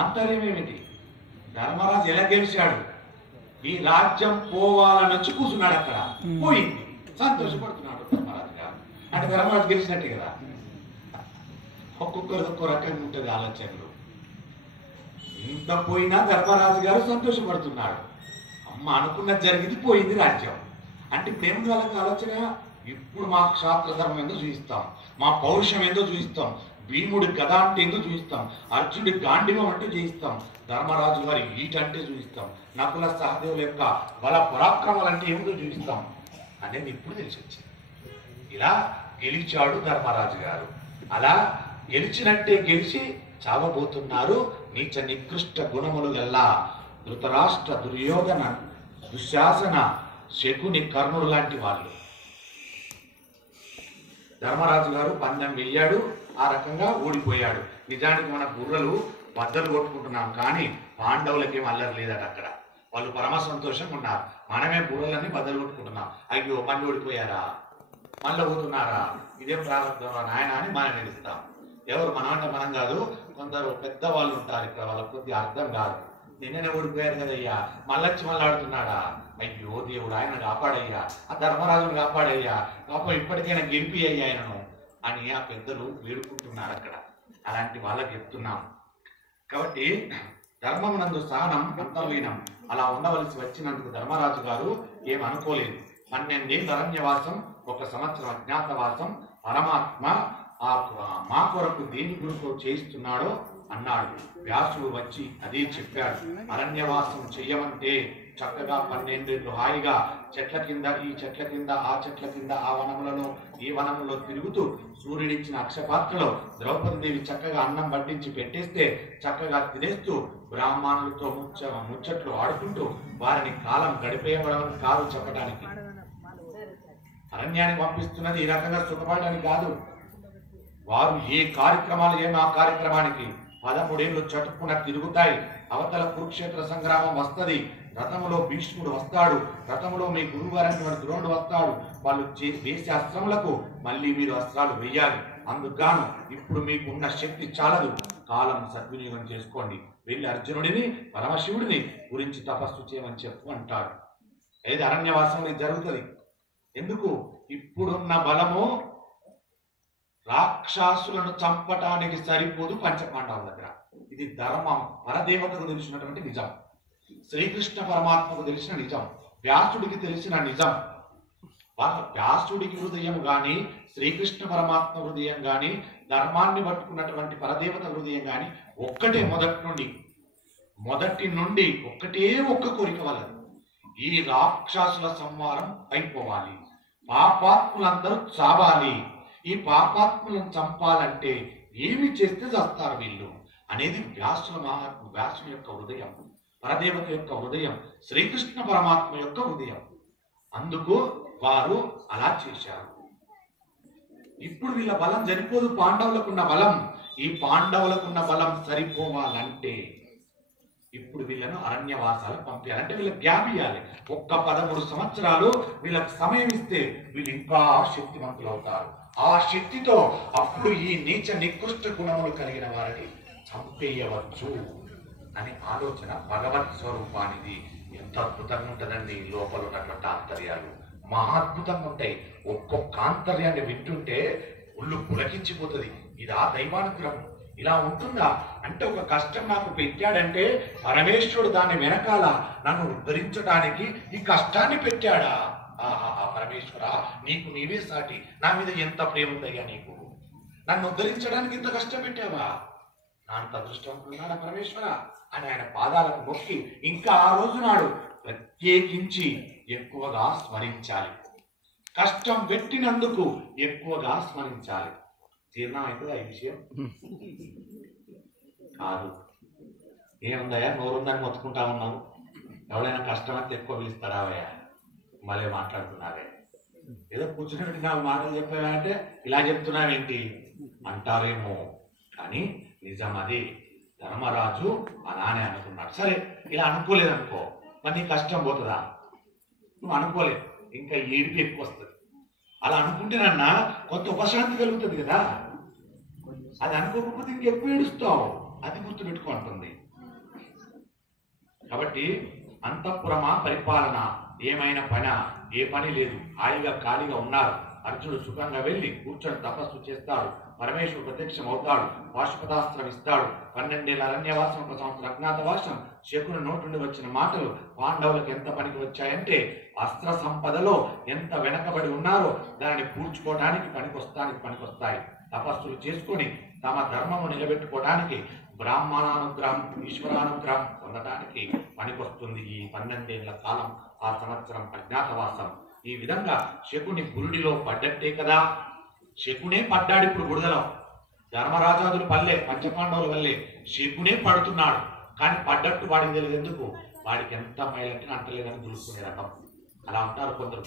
ఆంతర్యం ఏమిటి? ధర్మరాజు ఎలా గెలిచాడు? ఈ రాజ్యం పోవాలని వచ్చి కూర్చున్నాడు, అక్కడ పోయింది, సంతోషపడుతున్నాడు ధర్మరాజు గారు. అంటే ధర్మరాజు గెలిచినట్టే కదా. ఒక్కొక్కరు ఒక్కో రకంగా ఉంటుంది ఆలోచనలు. ఇంత పోయినా ధర్మరాజు గారు సంతోషపడుతున్నాడు. అమ్మ అనుకున్నది జరిగింది, పోయింది రాజ్యం. అంటే ఇప్పుడు వాళ్ళకి ఆలోచన, ఇప్పుడు మా క్షాత్ర ధర్మం ఏందో చూపిస్తాం, మా పౌరుషం ఏందో చూపిస్తాం, భీముడి గద అంటే ఏందో చూపిస్తాం, అర్జునుడి గాండివం అంటే చూపిస్తాం, ధర్మరాజు గారి ఈట అంటే చూపిస్తాం, నకుల సహదేవుల యొక్క బల పరాక్రమాలు అంటే ఏమిటో చూపిస్తాం అనేది ఇప్పుడు తెలిసి వచ్చింది. ఇలా గెలిచాడు ధర్మరాజు గారు. అలా గెలిచినట్టే గెలిచి చావబోతున్నారు నీచ నికృష్ట గుణములు గల్లా ధృతరాష్ట్ర, దుర్యోధన, దుశ్శాసన, శకుని, కర్ణుడు లాంటి వాళ్ళు. ధర్మరాజు గారు పందెం వెయ్యాడు, ఆ రకంగా ఓడిపోయాడు. నిజానికి మన బుర్రలు బద్దలు కొట్టుకుంటున్నాం, కానీ పాండవులకేం అల్లరి లేదట. అక్కడ వాళ్ళు పరమ సంతోషంగా ఉన్నారు. మనమే బుర్రలన్నీ బద్దలు కొట్టుకుంటున్నాం. అయ్యో మళ్ళీ ఓడిపోయారా, మళ్ళీ పోతున్నారా, ఇదేం ప్రారంభం నాయన అని మనం ఎడుస్తాం. ఎవరు మనం అంటే మనం కాదు, కొందరు పెద్దవాళ్ళు ఉంటారు ఇక్కడ, వాళ్ళకి కొద్దిగా అర్థం కాదు. నిన్ననే ఓడిపోయారు కదయ్యా, మళ్ళొచ్చి మళ్ళీ ఆడుతున్నాడా, అయ్యో దేవుడు ఆయన కాపాడయ్యా, ఆ ధర్మరాజును కాపాడయ్యా, పాపం ఇప్పటికైనా గెలిపి అయ్యా ఆయనను అని ఆ పెద్దలు వేడుకుంటున్నారు అక్కడ. అలాంటి వాళ్ళకి చెప్తున్నాం. కాబట్టి ధర్మమునందు సహనం అంతర్లీనం అలా ఉండవలసి వచ్చినందుకు ధర్మరాజు గారు ఏమనుకోలేదు. 12 ఏళ్ళ అరణ్యవాసం, 1 సంవత్సరం అజ్ఞాతవాసం, పరమాత్మ మా కొరకు దేని గురుకు చేయిస్తున్నాడో అన్నాడు. వ్యాసుడు వచ్చి అదే చెప్పాడు. అరణ్యవాసం చెయ్యమంటే చక్కగా 12 ఏళ్ళు హాయిగా చెట్ల కింద, ఈ చెట్ల కింద, ఆ చెట్ల కింద, ఆ వనములలో ఈ వనములో తిరుగుతూ సూర్యుడిచ్చిన అక్షపాత్రలో ద్రౌపదీదేవి చక్కగా అన్నం వడ్డించి పెట్టేస్తే చక్కగా తినేస్తూ బ్రాహ్మణులతో ముచ్చట్లు ఆడుకుంటూ వారిని కాలం గడిపేయడం కాదు చెప్పడానికి. అరణ్యానికి పంపిస్తున్నది ఈ రకంగా సుఖపడడానికి కాదు. వారు ఏ కార్యక్రమాలు ఏమో ఆ కార్యక్రమానికి 13 ఏళ్ళు చటుక్కున తిరుగుతాయి. అవతల కురుక్షేత్ర సంగ్రామం వస్తుంది, రథములో భీష్ముడు వస్తాడు, రథములో మీ గురువు గారైనటువంటి ద్రోణుడు వస్తాడు. వాళ్ళు వేసే అస్త్రములకు మళ్ళీ మీరు అస్త్రాలు వేయాలి. అందుకుగాను ఇప్పుడు మీకు ఉన్న శక్తి చాలదు, కాలం సద్వినియోగం చేసుకోండి, వెళ్ళి అర్జునుడిని పరమశివుడిని గురించి తపస్సు చేయమని చెప్పు అంటాడు. ఏది అరణ్యవాసం జరుగుతుంది. ఎందుకు? ఇప్పుడున్న బలము రాక్షసులను చంపటానికి సరిపోదు పంచపాండవుల దగ్గర. ఇది ధర్మం, పరదేవతకు తెలిసినటువంటి నిజం, శ్రీకృష్ణ పరమాత్మకు తెలిసిన నిజం, వ్యాసుడికి తెలిసిన నిజం. వ్యాసుడికి హృదయం గాని, శ్రీకృష్ణ పరమాత్మ హృదయం గాని, ధర్మాన్ని పట్టుకున్నటువంటి పరదేవత హృదయం గాని ఒక్కటే. మొదటి నుండి ఒక్కటే ఒక్క కోరిక వలదు, ఈ రాక్షసుల సంహారం అయిపోవాలి, పాపాత్ములందరూ చావాలి. ఈ పాపాత్ములను చంపాలంటే ఏమి చేస్తే చేస్తారు వీళ్ళు అనేది వ్యాసుని యొక్క హృదయం, పరదేవత యొక్క హృదయం, శ్రీకృష్ణ పరమాత్మ యొక్క హృదయం. అందుకు వారు అలా చేశారు. ఇప్పుడు వీళ్ళ బలం సరిపోదు, పాండవులకున్న బలం. ఈ పాండవులకున్న బలం సరిపోవాలంటే ఇప్పుడు వీళ్ళను అరణ్యవాసాలు పంపించాలంటే వీళ్ళకి గ్యాప్ ఇవ్వాలి. 13 సంవత్సరాలు వీళ్ళకి సమయం ఇస్తే వీళ్ళు ఇంకా శక్తివంతులు అవుతారు. ఆ శక్తితో అప్పుడు ఈ నీచ నికృష్ట గుణములు కలిగిన వారిని చంపేయవచ్చు అనే ఆలోచన భగవత్ స్వరూపానిది. ఎంత అద్భుతంగా ఉంటుందండి లోపల ఉన్నటువంటి ఆంతర్యాలు, మహాద్భుతంగా ఉంటాయి. ఒక్కొక్క ఆంతర్యాన్ని వింటుంటే ఒళ్ళు పులకించిపోతుంది. ఇది ఆ దైవానుగ్రహం. ఇలా ఉంటుందా అంటే ఒక కష్టం నాకు పెట్టాడంటే పరమేశ్వరుడు దాని వెనకాల నన్ను ఉద్ధరించడానికి ఈ కష్టాన్ని పెట్టాడా? పరమేశ్వర నీకు నీవే సాటి, నా మీద ఎంత ప్రేమ ఉందయ్యా నీకు, నన్ను ఉద్ధరించడానికి ఇంత కష్టం పెట్టావా, నా అంత అదృష్టవంతున్నాడా పరమేశ్వర అని ఆయన పాదాలకు మొక్కి ఇంకా ఆ రోజు నాడు ప్రత్యేకించి ఎక్కువగా స్మరించాలి. కష్టం పెట్టినందుకు ఎక్కువగా స్మరించాలి. జీర్ణం అవుతుందా ఈ విషయం? కాదు. ఏముందయ్యా నోరుందని మొత్తుకుంటా ఉన్నావు, ఎవరైనా కష్టం అంతా ఎక్కువ పిలుస్తారావయ్యా, మళ్ళీ మాట్లాడుతున్నావే, ఏదో కూర్చుని నాకు మాటలు చెప్పావా అంటే ఇలా చెప్తున్నావేంటి అంటారేమో, కానీ నిజం అది. ధర్మరాజు అలానే అనుకున్నాడు. సరే ఇలా అనుకోలేదనుకో, మరి నీ కష్టం పోతుందా? నువ్వు అనుకోలేదు, ఇంకా ఏడిపి ఎక్కువ వస్తుంది. అలా అనుకుంటేనన్నా కొంత ఉపశాంతి కలుగుతుంది కదా. అది అనుకోకపోతే ఇంకెక్కువ ఏడుస్తావు. అది గుర్తుపెట్టుకుంటుంది. కాబట్టి అంతఃపురమా పరిపాలన, ఏమైనా ఏ పని లేదు, హాయిగా ఖాళీగా ఉన్నారు. అర్జునుడు సుఖంగా వెళ్ళి కూర్చొని తపస్సు చేస్తాడు. పరమేశ్వరుడు ప్రత్యక్షం అవుతాడు, పాశుపతాస్త్రం ఇస్తాడు. 12 ఏళ్ల అరణ్యవాసం, 1 సంవత్సరం అజ్ఞాతవాసం. శకుని నోటి నుండి వచ్చిన మాటలు పాండవులకు ఎంత పనికి వచ్చాయంటే, అస్త్ర సంపదలో ఎంత వెనకబడి ఉన్నారో దానిని పూడ్చుకోవడానికి పనికొస్తాయి. తపస్సులు చేసుకుని తమ ధర్మము నిలబెట్టుకోవడానికి, బ్రాహ్మణానుగ్రహం ఈశ్వరానుగ్రహం పొందడానికి పనికొస్తుంది ఈ 12 ఏళ్ల కాలం, ఆ సంవత్సరం అజ్ఞాతవాసం. ఈ విధంగా శకుని బురుడిలో పడ్డట్టే కదా. శకునే పడ్డాడు ఇప్పుడు బురదలో. ధర్మరాజాదులు పల్లె, పంచపాండవుల వల్లే శకునే పడుతున్నాడు. కానీ పడ్డట్టు వాడికి తెలియదు. ఎందుకు? వాడికి ఎంత మైలంటే అంటలేదని దులుసుకునే రకం. అలా ఉంటారు కొందరు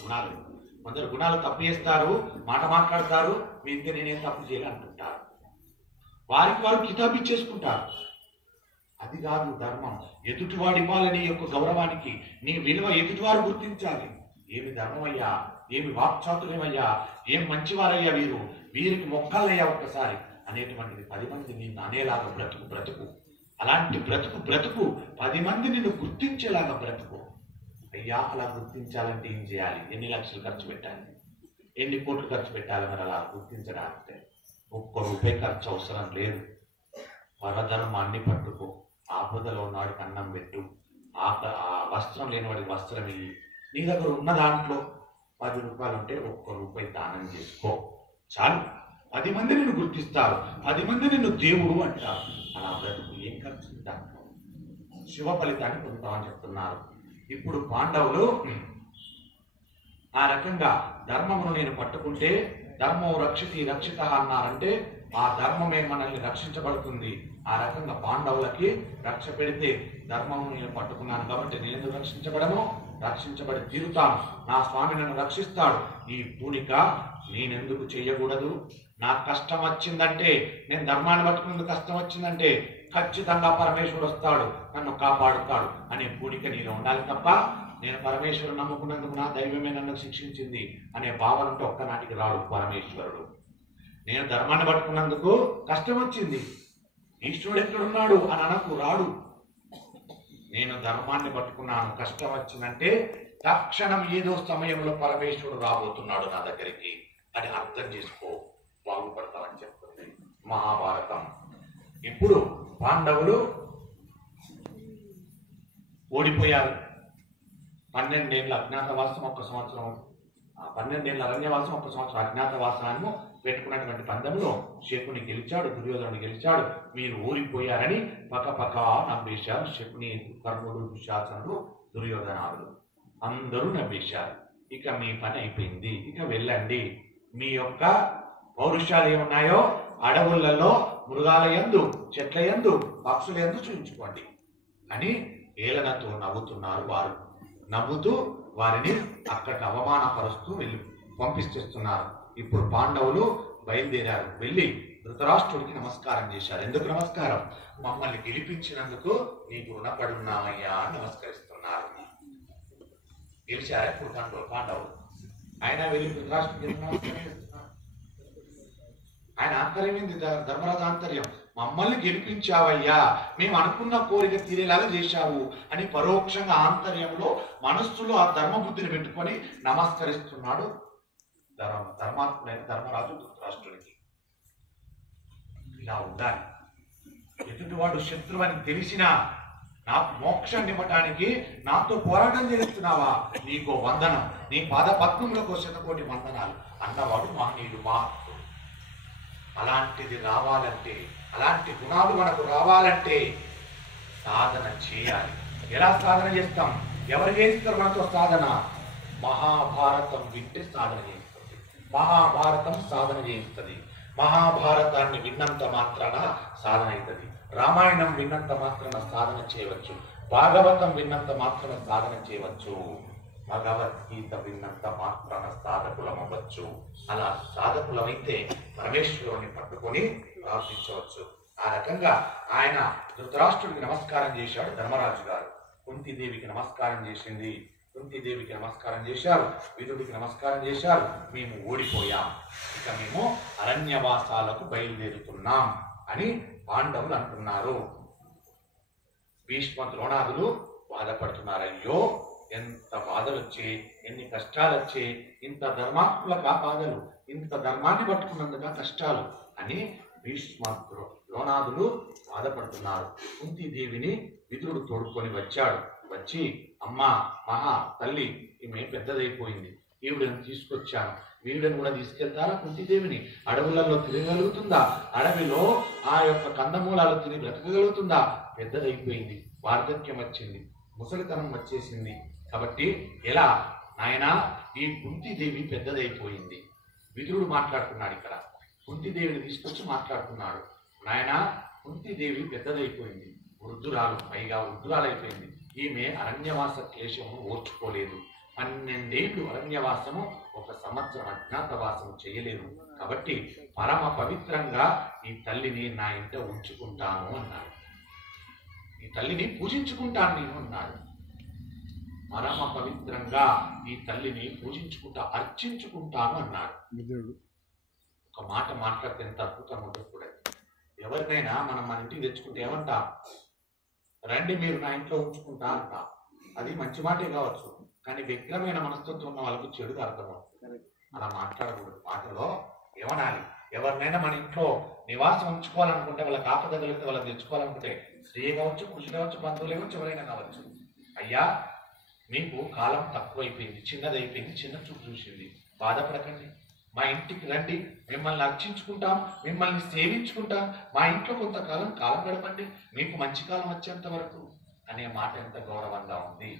గుణాలు తప్పు చేస్తారు, మాట మాట్లాడతారు, మీ ఇంత నేనేం తప్పు చేయాలి అంటుంటారు. వారికి వారు కితాబిచ్చేసుకుంటారు. అది కాదు ధర్మం. ఎదుటివాడు ఇవ్వాలని యొక్క గౌరవానికి నీ విలువ ఎదుటివారు గుర్తించాలి. ఏమి ధర్మమయ్యా, ఏమి వాక్చాతుర్యమయ్యా, ఏం మంచివారయ్యా వీరికి మొక్కలయ్యా ఒక్కసారి అనేటువంటిది 10 మంది నిన్ను అనేలాగా బ్రతుకు. అలాంటి బ్రతుకు 10 మంది నిన్ను గుర్తించేలాగా బ్రతుకు. అయ్యా అలా గుర్తించాలంటే ఏం చేయాలి? ఎన్ని లక్షలు ఖర్చు పెట్టాలి, ఎన్ని కోట్లు ఖర్చు పెట్టాలి? మరి అలా గుర్తించడానికి ₹1 ఖర్చు అవసరం లేదు. పరధర్మాన్ని పట్టుకో, ఆపదలో ఉన్నవాడికి అన్నం పెట్టు, ఆ వస్త్రం లేని వాడికి వస్త్రం ఇయ్యి. నీ దగ్గర ఉన్న దాంట్లో ₹10 ఉంటే ₹1 దానం చేసుకో, చాలు. 10 మంది నిన్ను గుర్తిస్తారు, 10 మంది నిన్ను దేవుడు అంటారు. అలా బ్రతుకు, ఏం ఖర్చు దాంట్లో శివ ఫలితాన్ని పొందుతామని చెప్తున్నారు. ఇప్పుడు పాండవులు ఆ రకంగా ధర్మమును నేను పట్టుకుంటే ధర్మం రక్షిత అన్నారంటే ఆ ధర్మమే మనల్ని రక్షించబడుతుంది. ఆ రకంగా పాండవులకి రక్ష పెడితే ధర్మమును నేను పట్టుకున్నాను కాబట్టి నేను రక్షించబడి తీరుతాను. నా స్వామి నన్ను రక్షిస్తాడు. ఈ పూనిక నేనెందుకు చేయకూడదు? నాకు కష్టం వచ్చిందంటే, నేను ధర్మాన్ని పట్టుకున్నందుకు కష్టం వచ్చిందంటే ఖచ్చితంగా పరమేశ్వరుడు వస్తాడు, నన్ను కాపాడుతాడు అనే పూనిక నీలో ఉండాలి తప్ప, నేను పరమేశ్వరుడు నమ్ముకున్నందుకు నా దైవమే నన్ను శిక్షించింది అనే భావనతో ఒక్కనాటికి రాడు పరమేశ్వరుడు. నేను ధర్మాన్ని పట్టుకున్నందుకు కష్టం వచ్చింది, ఈశ్వరుడు ఎక్కడున్నాడు అని అనకు రాడు. నేను ధర్మాన్ని పట్టుకున్నాను, కష్టం వచ్చిందంటే తక్షణం ఏదో సమయంలో పరమేశ్వరుడు రాబోతున్నాడు నా దగ్గరికి అని అర్థం చేసుకో, బాగుపడతామని చెప్తుంది మహాభారతం. ఇప్పుడు పాండవులు ఓడిపోయారు. 12 ఏళ్ల అజ్ఞాతవాసం, 1 సంవత్సరం 12 ఏళ్ల అరణ్యవాసం, 1 సంవత్సరం అజ్ఞాతవాసాన్ని పెట్టుకున్నటువంటి పందెంలో శకుని గెలిచాడు, దుర్యోధనుడు గెలిచాడు. మీరు ఓడిపోయారని పక్క నవ్వేశారు శకుని, కర్ణుడు, దుశ్శాసనుడు, దుర్యోధనాదులు అందరూ నవ్వేశారు. ఇక మీ పని అయిపోయింది, ఇక వెళ్ళండి. మీ యొక్క పౌరుషాలు ఏమున్నాయో అడవులలో, మృగాల యందు, చెట్ల యందు, పక్షుల యందు చూపించుకోండి అని ఏలనతో నవ్వుతున్నారు. వారు నవ్వుతూ వారిని అక్కడికి అవమానపరుస్తూ పంపిస్తున్నారు. ఇప్పుడు పాండవులు బయలుదేరారు. వెళ్ళి ధృతరాష్ట్రుడికి నమస్కారం చేశారు. ఎందుకు నమస్కారం? మమ్మల్ని గెలిపించినందుకు నీకు రుణపడున్నామయ్యా అని నమస్కరిస్తున్నారు. గెలిచారు ఇప్పుడు పాండవులు. ఆయన వెళ్ళి ధృతరాష్ట్రుడికి నమస్కరిస్తున్నారు. ఆయన ఆంతర్యం ఏంది? ధర్మరాజు ఆంతర్యం. మమ్మల్ని గెలిపించావయ్యా, మేము అనుకున్న కోరిక తీరేలాగా చేశావు అని పరోక్షంగా ఆంతర్యంలో మనస్సులో ఆ ధర్మబుద్ధిని పెట్టుకొని నమస్కరిస్తున్నాడు ధర్మాత్ముడైన ధర్మరాజు ధృతరాష్ట్రుడికి. ఇలా ఉండాలి. ఎదుటివాడు శత్రువు అని తెలిసినా నాకు మోక్షాన్ని ఇవ్వటానికి నాతో పోరాటం చేస్తున్నావా, నీకో వందనం, నీ పాదపద్మంలోకి 100,000,000 వందనాలు అన్నవాడు మహనీయుడు, మహాత్ముడు. అలాంటిది రావాలంటే, అలాంటి గుణాలు మనకు రావాలంటే సాధన చేయాలి. ఎలా సాధన చేస్తాం? ఎవరు చేస్తారు మనతో సాధన? మహాభారతం వింటే సాధన చేస్తుంది. మహాభారతం సాధన చేస్తుంది. మహాభారతాన్ని విన్నంత మాత్రాన సాధన అవుతుంది. రామాయణం విన్నంత మాత్రాన సాధన చేయవచ్చు. భాగవతం విన్నంత మాత్రాన సాధన చేయవచ్చు. భగవద్గీత విన్నంత మాత్రాన సాధకులం అవ్వచ్చు. అలా సాధకులమైతే పరమేశ్వరుని పట్టుకొని ప్రార్థించవచ్చు. ఆ రకంగా ఆయన ధృతరాష్ట్రుడికి నమస్కారం చేశాడు. ధర్మరాజు గారు కుంతీదేవికి నమస్కారం చేసింది. కుంతీదేవికి నమస్కారం చేశారు, విదుడికి నమస్కారం చేశారు. మేము ఓడిపోయాం, ఇక మేము అరణ్యవాసాలకు బయలుదేరుతున్నాం అని పాండవులు అంటున్నారు. భీష్మ ద్రోణాదులు బాధపడుతున్నారు. అయ్యో ఎంత బాధలు వచ్చి, ఎన్ని కష్టాలు వచ్చి, ఇంత ధర్మాత్ములుగా బాధలు, ఇంత ధర్మాన్ని పట్టుకున్నందుగా కష్టాలు అని భీష్మ ద్రోణాదులు బాధపడుతున్నారు. కుంతీదేవిని విదురుడు తోడుకొని వచ్చాడు. వచ్చి అమ్మా మహా తల్లి, ఈమె పెద్దదైపోయింది, ఈవిడని తీసుకొచ్చాను, వీడిని కూడా తీసుకెళ్తారా? కుంతీదేవిని అడవులలో తిరగగలుగుతుందా? అడవిలో ఆ యొక్క కందమూలాలు తిని బ్రతకగలుగుతుందా? పెద్దదైపోయింది, వార్ధక్యం వచ్చింది, ముసలితనం వచ్చేసింది. కాబట్టి ఎలా నాయనా? ఈ కుంతీదేవి పెద్దదైపోయింది. విదురుడు మాట్లాడుతున్నాడు ఇక్కడ, కుంతీదేవిని తీసుకొచ్చి మాట్లాడుతున్నాడు. నాయనా, కుంతీదేవి పెద్దదైపోయింది, వృద్ధురాలు, పైగా వృద్ధురాలైపోయింది. ఈమె అరణ్యవాస క్లేశమును ఓర్చుకోలేదు. 12 ఏళ్ళు అరణ్యవాసము, 1 సంవత్సరం అజ్ఞాతవాసము చేయలేదు. కాబట్టి పరమ పవిత్రంగా ఈ తల్లిని నా ఇంట ఉంచుకుంటాను అన్నాడు. ఈ తల్లిని పూజించుకుంటాను నేను అన్నాడు. పరమ పవిత్రంగా ఈ తల్లిని పూజించుకుంటా, అర్చించుకుంటాను అన్నాడు. ఒక మాట మాట్లాడితే ఎంత అద్భుతంగా ఉంటుంది కూడా. ఎవరినైనా మనం మన ఇంటికి తెచ్చుకుంటే ఏమంటా? రండి మీరు నా ఇంట్లో ఉంచుకుంటా అంటా. అది మంచి మాటే కావచ్చు, కానీ వ్యగ్రమైన మనస్తత్వం ఉన్న వాళ్ళకు చెడుగా అర్థమవుతుంది. అలా మాట్లాడకూడదు. మాటలో ఏమనాలి? ఎవరినైనా మన ఇంట్లో నివాసం ఉంచుకోవాలనుకుంటే, వాళ్ళకి ఆపద కలిగితే వాళ్ళని తెచ్చుకోవాలనుకుంటే, స్త్రీ కావచ్చు, పురుషులు కావచ్చు, బంధువులు కావచ్చు, ఎవరైనా కావచ్చు, అయ్యా మీకు కాలం తక్కువైపోయింది, చిన్నదైపోయింది, చిన్న చూపు చూసింది, బాధపడకండి, మా ఇంటికి రండి, మిమ్మల్ని అర్చించుకుంటాం, మిమ్మల్ని సేవించుకుంటాం, మా ఇంట్లో కొంతకాలం కాలం గడపండి, మీకు మంచి కాలం వచ్చేంత వరకు అనే మాట ఎంత గౌరవంగా ఉంది.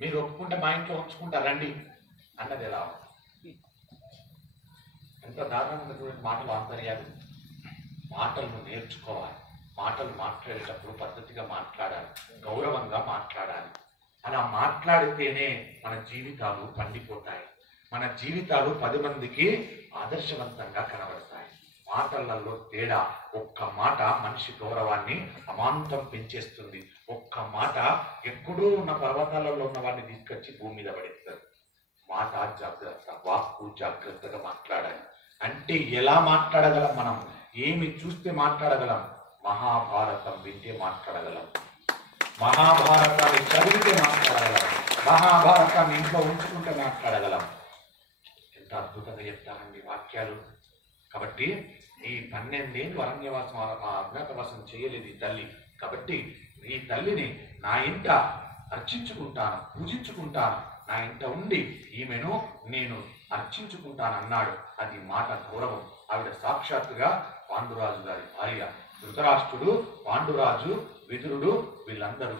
మీరు ఒప్పుకుంటే మా ఇంట్లో ఉంచుకుంటారండి అన్నది ఎలా ఉంది? ఎంత దారుణమైనటువంటి మాటలు ఆంతర్యాలు. మాటలను నేర్చుకోవాలి. మాటలు మాట్లాడేటప్పుడు పద్ధతిగా మాట్లాడాలి, గౌరవంగా మాట్లాడాలి. అలా మాట్లాడితేనే మన జీవితాలు పండిపోతాయి. మన జీవితాలు 10 మందికి ఆదర్శవంతంగా కనబడతాయి. మాటలలో తేడా, ఒక్క మాట మనిషి గౌరవాన్ని అమాంతం పెంచేస్తుంది. ఒక్క మాట ఎక్కడో ఉన్న పర్వతాలలో ఉన్న వాడిని తీసుకొచ్చి భూమి మీద పడేస్తారు. మాట జాగ్రత్త, వాక్కు జాగ్రత్తగా మాట్లాడాలి. అంటే ఎలా మాట్లాడగలం? మనం ఏమి చూస్తే మాట్లాడగలం? మహాభారతం వింటే మాట్లాడగలం, మహాభారతాన్ని చదివితే మాట్లాడగలం, మహాభారతాన్ని ఇంట్లో ఉంచుకుంటే మాట్లాడగలం. ఎంత అద్భుతంగా చెప్తారండి వాక్యాలు. కాబట్టి ఈ 12 ఏళ్ళు అరణ్యవాసం, అజ్ఞాతవాసం చేయలేదు ఈ తల్లి. కాబట్టి ఈ తల్లిని నా ఇంట అర్చించుకుంటాను, పూజించుకుంటాను, నా ఇంట ఉండి ఈమెను నేను అర్చించుకుంటాను అన్నాడు. అది మాట గౌరవం. ఆవిడ సాక్షాత్తుగా పాండురాజు గారి భార్య. ధృతరాష్ట్రుడు, పాండురాజు, విదురుడు వీళ్ళందరూ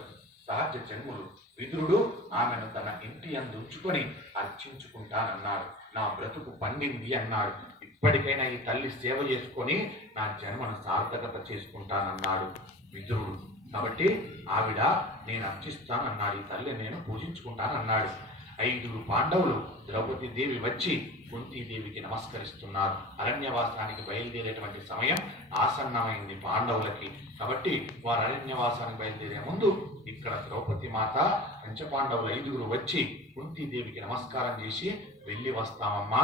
సహజ జన్ములు. విదురుడు ఆమెను తన ఇంటి యందు ఉంచుకొని అర్చించుకుంటానన్నాడు. నా బ్రతుకు పండింది అన్నాడు. ఇప్పటికైనా ఈ తల్లి సేవ చేసుకొని నా జన్మను సార్థకత చేసుకుంటానన్నాడు విదురుడు. కాబట్టి ఆవిడ నేను అర్చిస్తానన్నాడు, ఈ తల్లి నేను పూజించుకుంటానన్నాడు. 5 పాండవులు ద్రౌపది దేవి వచ్చి కుంతీదేవికి నమస్కరిస్తున్నారు. అరణ్యవాసానికి బయలుదేరేటువంటి సమయం ఆసన్నమైంది పాండవులకి. కాబట్టి వారు అరణ్యవాసానికి బయలుదేరే ముందు ఇక్కడ ద్రౌపది మాత, పంచపాండవులు 5 వచ్చి కుంతీదేవికి నమస్కారం చేసి వెళ్ళి వస్తామమ్మా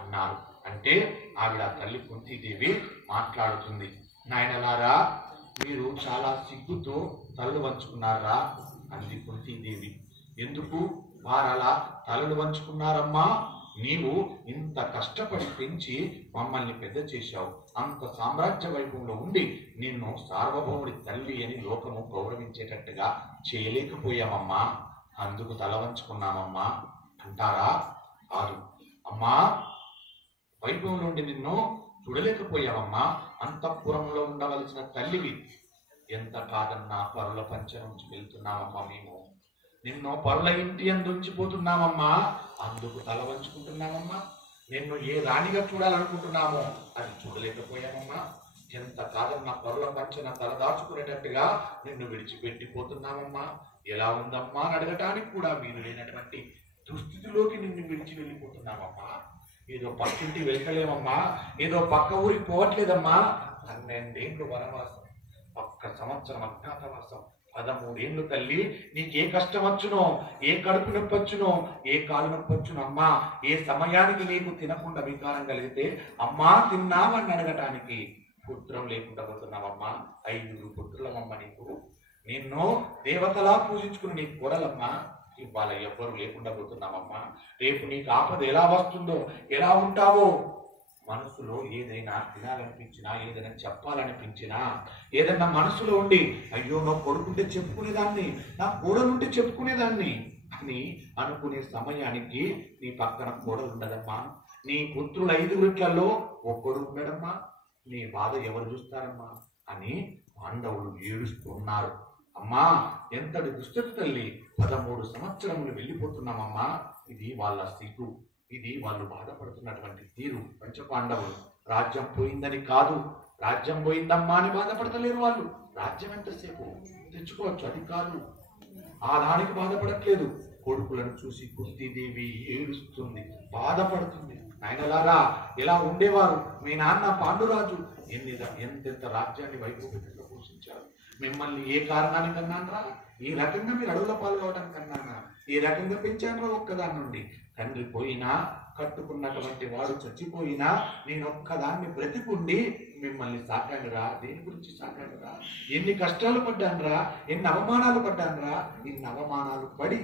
అన్నారు. అంటే ఆవిడ తల్లి కుంతీదేవి మాట్లాడుతుంది. నాయనలారా, మీరు చాలా సిగ్గుతో తలలు వంచుకున్నారా అంది కుంతీదేవి. ఎందుకు వారలా తలలు వంచుకున్నారమ్మా? నీవు ఇంత కష్టపడి పెంచి మమ్మల్ని పెద్ద చేశావు. అంత సామ్రాజ్య వైభవంలో ఉండి నిన్ను సార్వభౌముడి తల్లి అని లోకము గౌరవించేటట్టుగా చేయలేకపోయామమ్మా, అందుకు తల వంచుకున్నామమ్మా అంటారా? కాదు అమ్మా, వైభవం నుండి నిన్ను చూడలేకపోయావమ్మా, అంతఃపురంలో ఉండవలసిన తల్లివి. ఎంత కాదన్నా పరుల పంచ నుంచి వెళ్తున్నామమ్మా, మేము నిన్ను పరుల ఇంటి అందు ఉంచిపోతున్నామమ్మా, అందుకు తల వంచుకుంటున్నామమ్మా. నిన్ను ఏ రాణిగా చూడాలనుకుంటున్నామో అది చూడలేకపోయామమ్మా. ఎంత కాదన్నా పరుల పంచన తల దాచుకునేటట్టుగా నిన్ను విడిచిపెట్టిపోతున్నామమ్మా. ఎలా ఉందమ్మా అని అడగటానికి కూడా మీరు లేనటువంటి దుస్థితిలోకి నిన్ను విడిచి వెళ్ళిపోతున్నామమ్మా. ఏదో పక్కింటి వెళ్ళలేమమ్మా, ఏదో పక్క ఊరికి పోవట్లేదమ్మా. 12 ఏళ్ళు వనవాసం, 1 సంవత్సరం అజ్ఞాతవాసం, 13 ఏళ్ళు తల్లి. నీకే కష్టం వచ్చునో, ఏ కడుపు నొప్పి వచ్చునో, ఏ కాలు నొప్పి వచ్చునో అమ్మా, ఏ సమయానికి నీకు తినకుండా వికారం కలిగితే అమ్మా తిన్నావని అడగటానికి పుత్రం లేకుండా పోతున్నావమ్మా. 5 పుత్రులమమ్మ నీకు. నిన్ను దేవతలా పూజించుకుని నీ కోడలమ్మా. ఇవాళ ఎవ్వరు లేకుండా పోతున్నామమ్మా. రేపు నీకు ఆపద ఎలా వస్తుందో, ఎలా ఉంటావో, మనసులో ఏదైనా తినాలనిపించినా, ఏదైనా చెప్పాలనిపించినా, ఏదైనా మనసులో ఉండి అయ్యో నా కొడుకుంటే చెప్పుకునేదాన్ని, నా కోడలుంటే చెప్పుకునేదాన్ని అని అనుకునే సమయానికి నీ పక్కన కోడలు ఉండదమ్మా. నీ పుత్రుల 5 ఒక్కడు ఉండడమ్మా. నీ బాధ ఎవరు చూస్తారమ్మా అని పాండవులు ఏడుస్తున్నారు. అమ్మా, ఎంతటి దుష్టత తల్లి, 13 సంవత్సరములు వెళ్ళిపోతున్నామమ్మా. ఇది వాళ్ళ సిగ్గు, ఇది వాళ్ళు బాధపడుతున్నటువంటి తీరు. పంచపాండవులు రాజ్యం పోయిందని కాదు, రాజ్యం పోయిందమ్మా అని బాధపడతలేరు వాళ్ళు. రాజ్యం ఎంతసేపు తెచ్చుకోవచ్చు, అది కాదు. ఆ దానికి బాధపడట్లేదు. కొడుకులను చూసి కుంతీదేవి ఏడుస్తుంది, బాధపడుతుంది. నాయనలారా, ఎలా ఉండేవారు మీ నాన్న పాండురాజు, ఎంతెంత రాజ్యాన్ని వైభవంగా పోషించారు. మిమ్మల్ని ఏ కారణానికి అన్నానరా? ఈ రకంగా మీరు అడవుల పాల్గొవడానికి అన్నానా? ఏ రకంగా పెంచానరా? ఒక్కదాని నుండి తండ్రి పోయినా, కట్టుకున్నటువంటి వాడు చచ్చిపోయినా, నేను ఒక్కదాన్ని బ్రతికుండి మిమ్మల్ని సాకానురా. దేని గురించి సాకానురా? ఎన్ని కష్టాలు పడ్డానురా, ఎన్ని అవమానాలు పడ్డానురా. ఇన్ని అవమానాలు పడి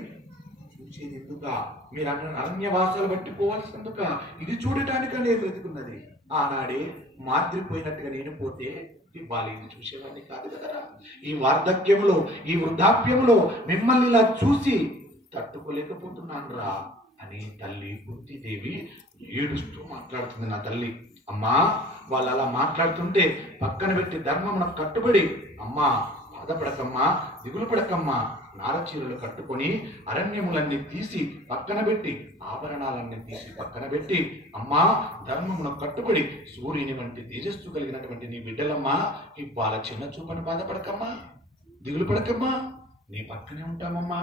చూసేది ఎందుక? మీరు అరణ్యవాసాలు బట్టి పోవాల్సినందుక? ఇది చూడటానిక నేను బ్రతికున్నది. ఆనాడే మాద్రిపోయినట్టుగా నేను పోతే ఇవాళ ఇది చూసేవాడిని కాదు కదరా. ఈ వార్ధక్యంలో, ఈ వృద్ధాప్యంలో మిమ్మల్ని ఇలా చూసి తట్టుకోలేకపోతున్నాను రా అని తల్లి కుంతీదేవి ఏడుస్తూ మాట్లాడుతుంది. నా తల్లి, అమ్మా, వాళ్ళు అలా మాట్లాడుతుంటే పక్కన పెట్టి ధర్మమునకు కట్టుబడి, అమ్మా బాధపడకమ్మా, దిగులు పడకమ్మా, నారచీరలు కట్టుకొని అరణ్యములన్నీ తీసి పక్కన పెట్టి, ఆభరణాలన్నీ తీసి పక్కన పెట్టి, అమ్మా ధర్మమునకు కట్టుబడి సూర్యుని వంటి తేజస్సు కలిగినటువంటి నీ బిడ్డలమ్మా, ఇవాళ చిన్న చూపని బాధపడకమ్మా, దిగులు పడకమ్మా, నీ పక్కనే ఉంటామమ్మా.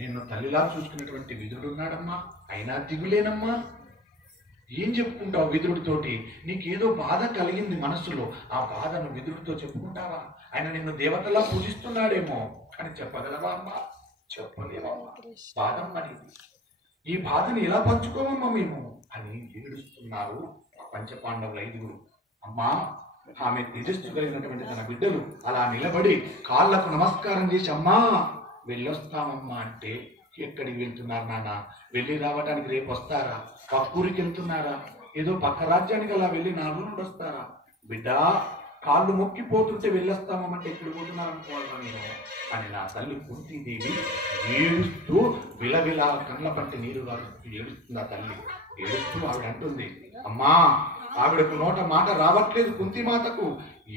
నిన్ను తల్లిలా చూసుకున్నటువంటి విదురుడున్నాడమ్మా, అయినా దిగులేనమ్మా. ఏం చెప్పుకుంటావు విదురుడితోటి? నీకేదో బాధ కలిగింది మనస్సులో, ఆ బాధను విదురుడితో చెప్పుకుంటావా? ఆయన నిన్ను దేవతలా పూజిస్తున్నాడేమో అని చెప్పగలవా అమ్మా? చెప్పలేవమ్మా. బాధమ్మ నీది. ఈ బాధని ఎలా పంచుకోవమ్మా మేము అని ఏడుస్తున్నారు ఆ పంచపాండవులు 5. అమ్మా, ఆమె తేజస్సు కలిగినటువంటి తన బిడ్డలు అలా నిలబడి కాళ్ళకు నమస్కారం చేసి, అమ్మా వెళ్ళొస్తామమ్మా అంటే, ఎక్కడికి వెళ్తున్నారు నాన్న? వెళ్ళి రావడానికి రేపు వస్తారా? పక్కూరికి వెళ్తున్నారా? ఏదో పక్క రాజ్యానికి అలా వెళ్ళి 4 రోజులు వస్తారా? బిడ్డ, కాళ్ళు మొక్కిపోతుంటే వెళ్ళొస్తామంటే ఎక్కడ పోతున్నారు అనుకోవాలా నేను అని నా తల్లి కుంతీదేవి ఏడుస్తూ విలవిలా కళ్ళ పట్టి నీరు గారుస్తూ ఏడుస్తుంది. ఆ తల్లి ఏడుస్తూ ఆవిడ అంటుంది, అమ్మా, ఆవిడకు నోట మాట రావట్లేదు కుంతిమాతకు.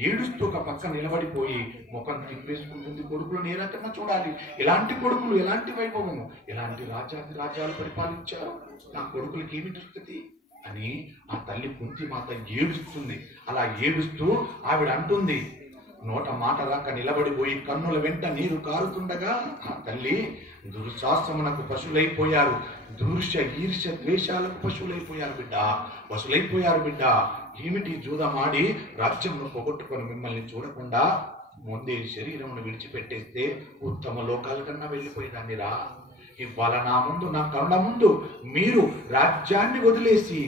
ఏడుస్తూ ఒక పక్క నిలబడిపోయి ముఖం తిప్పేసుకుంటుంది. కొడుకులు ఏ రకంగా చూడాలి? ఎలాంటి కొడుకులు, ఎలాంటి వైభవము, ఎలాంటి రాజ్యాలు పరిపాలించారు, నా కొడుకులకి ఏమిటి స్థితి అని ఆ తల్లి కుంతిమాత ఏడుస్తుంది. అలా ఏడుస్తూ ఆవిడ అంటుంది, నోట మాట రాక నిలబడిపోయి కన్నుల వెంట నీరు కారుతుండగా, ఆ తల్లి దుర్శాసమునకు పశువులైపోయారు, దూర్ష ఈర్ష ద్వేషాలకు పశువులైపోయారు బిడ్డ, పశువులైపోయారు బిడ్డ. ఏమిటి జూదమాడి రాజ్యమును పోగొట్టుకొని మిమ్మల్ని చూడకుండా ముందే శరీరమును విడిచిపెట్టేస్తే ఉత్తమ లోకాల కన్నా వెళ్ళిపోయేదాన్ని రా. ఇవాళ నా ముందు, నా కళ్ళ ముందు మీరు రాజ్యాన్ని వదిలేసి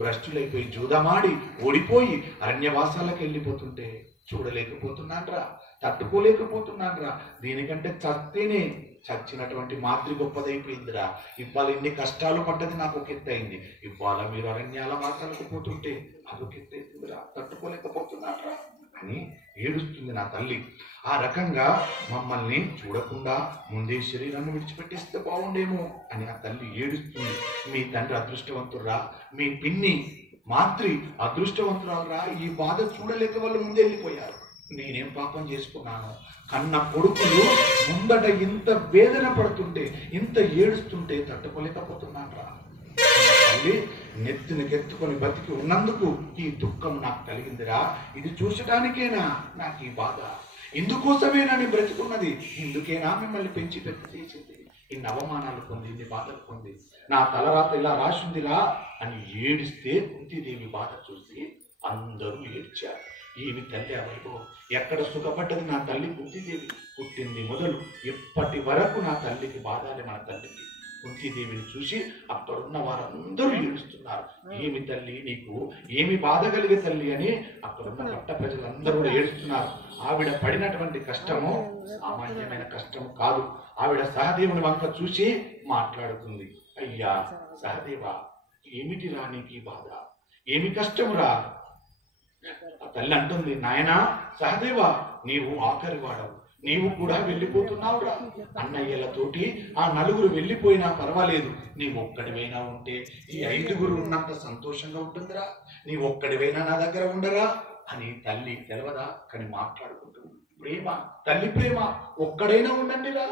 భ్రష్టులైపోయి జూదమాడి ఓడిపోయి అరణ్యవాసాలకు వెళ్ళిపోతుంటే చూడలేకపోతున్నాన్రా, తట్టుకోలేకపోతున్నాన్రా. దీనికంటే చస్తేనే చచ్చినటువంటి మాతృ గొప్పదైపోయిందిరా. ఇవాళ ఇన్ని కష్టాలు పడ్డది నాకు ఒక ఎత్తు అయింది, ఇవాళ మీరు అరణ్యాల వాసాలకు పోతుంటే అదొక ఎత్తు అవుతుందిరా, తట్టుకోలేకపోతున్నాన్రా అని ఏడుస్తుంది నా తల్లి. ఆ రకంగా మమ్మల్ని చూడకుండా ముందే శరీరాన్ని విడిచిపెట్టేస్తే బాగుండేమో అని ఆ తల్లి ఏడుస్తుంది. మీ తండ్రి అదృష్టవంతురా, మీ పిన్ని మాతృ అదృష్టవంతురాలురా. ఈ బాధ చూడలేక వాళ్ళు ముందే వెళ్ళిపోయారు. నేనేం పాపం చేసుకున్నాను? కన్న కొడుకులు ముందట ఇంత వేదన పడుతుంటే, ఇంత ఏడుస్తుంటే తట్టుకోలేకపోతున్నాను రా. తల్లి నెత్తినకెత్తుకొని బతికి ఉన్నందుకు ఈ దుఃఖం నాకు కలిగిందిరా. ఇది చూసడానికేనా నాకు ఈ బాధ? ఇందుకోసమేనా నేను బ్రతుకున్నది? ఇందుకేనా మిమ్మల్ని పెంచి పెద్ద చేసింది? ఇన్ని అవమానాలు పొంది, ఇన్ని బాధలు పొంది, నా తలరాత ఇలా రాసిందిరా అని ఏడిస్తే కుంతీదేవి బాధ చూసి అందరూ ఏడ్చారు. ఏమి తల్లి ఆ వైభవం! ఎక్కడ సుఖపడ్డది నా తల్లి కుంతీదేవి? పుట్టింది మొదలు ఇప్పటి వరకు నా తల్లికి బాధాలే. మన తల్లికి కుంతీదేవిని చూసి అక్కడున్న వారందరూ ఏడుస్తున్నారు. ఏమి తల్లి నీకు ఏమి బాధ కలిగే తల్లి అని అక్కడున్న పట్ట ప్రజలందరూ కూడా ఏడుస్తున్నారు. ఆవిడ పడినటువంటి కష్టము సామాన్యమైన కష్టము కాదు. ఆవిడ సహదేవుని వంక చూసి మాట్లాడుతుంది. అయ్యా సహదేవా, ఏమిటిరా నీకు బాధ, ఏమి కష్టమురా? ఆ తల్లి అంటుంది, నాయనా సహదేవా, నీవు ఆఖరి వాడవు, నీవు కూడా వెళ్ళిపోతున్నావురా. అన్నయ్యలతోటి ఆ నలుగురు వెళ్ళిపోయినా పర్వాలేదు, నీవు ఒక్కడివైనా ఉంటే ఈ 5గురు ఉన్నంత సంతోషంగా ఉంటుందిరా. నీవు ఒక్కడివైనా నా దగ్గర ఉండరా అని తల్లి తెలవదా కానీ మాట్లాడుకుంటుంది. ప్రేమ, తల్లి ప్రేమ. ఒక్కడైనా ఉండండిరా,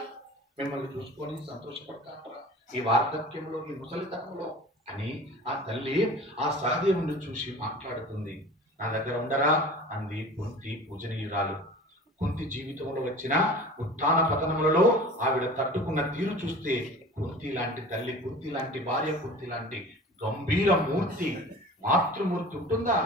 మిమ్మల్ని చూసుకొని సంతోషపడతానరా ఈ వార్ధక్యంలో, ఈ ముసలితనంలో అని ఆ తల్లి ఆ సహదేవుని చూసి మాట్లాడుతుంది. నా దగ్గర ఉండరా అంది కుంతి పూజనీయురాలు. కుంతి జీవితంలో వచ్చిన ఉత్థాన పతనములలో ఆవిడ తట్టుకున్న తీరు చూస్తే కుంతి లాంటి తల్లి, కుంతి లాంటి భార్య, కుంతి లాంటి గంభీర మూర్తి, మాతృమూర్తి ఉంటుందా,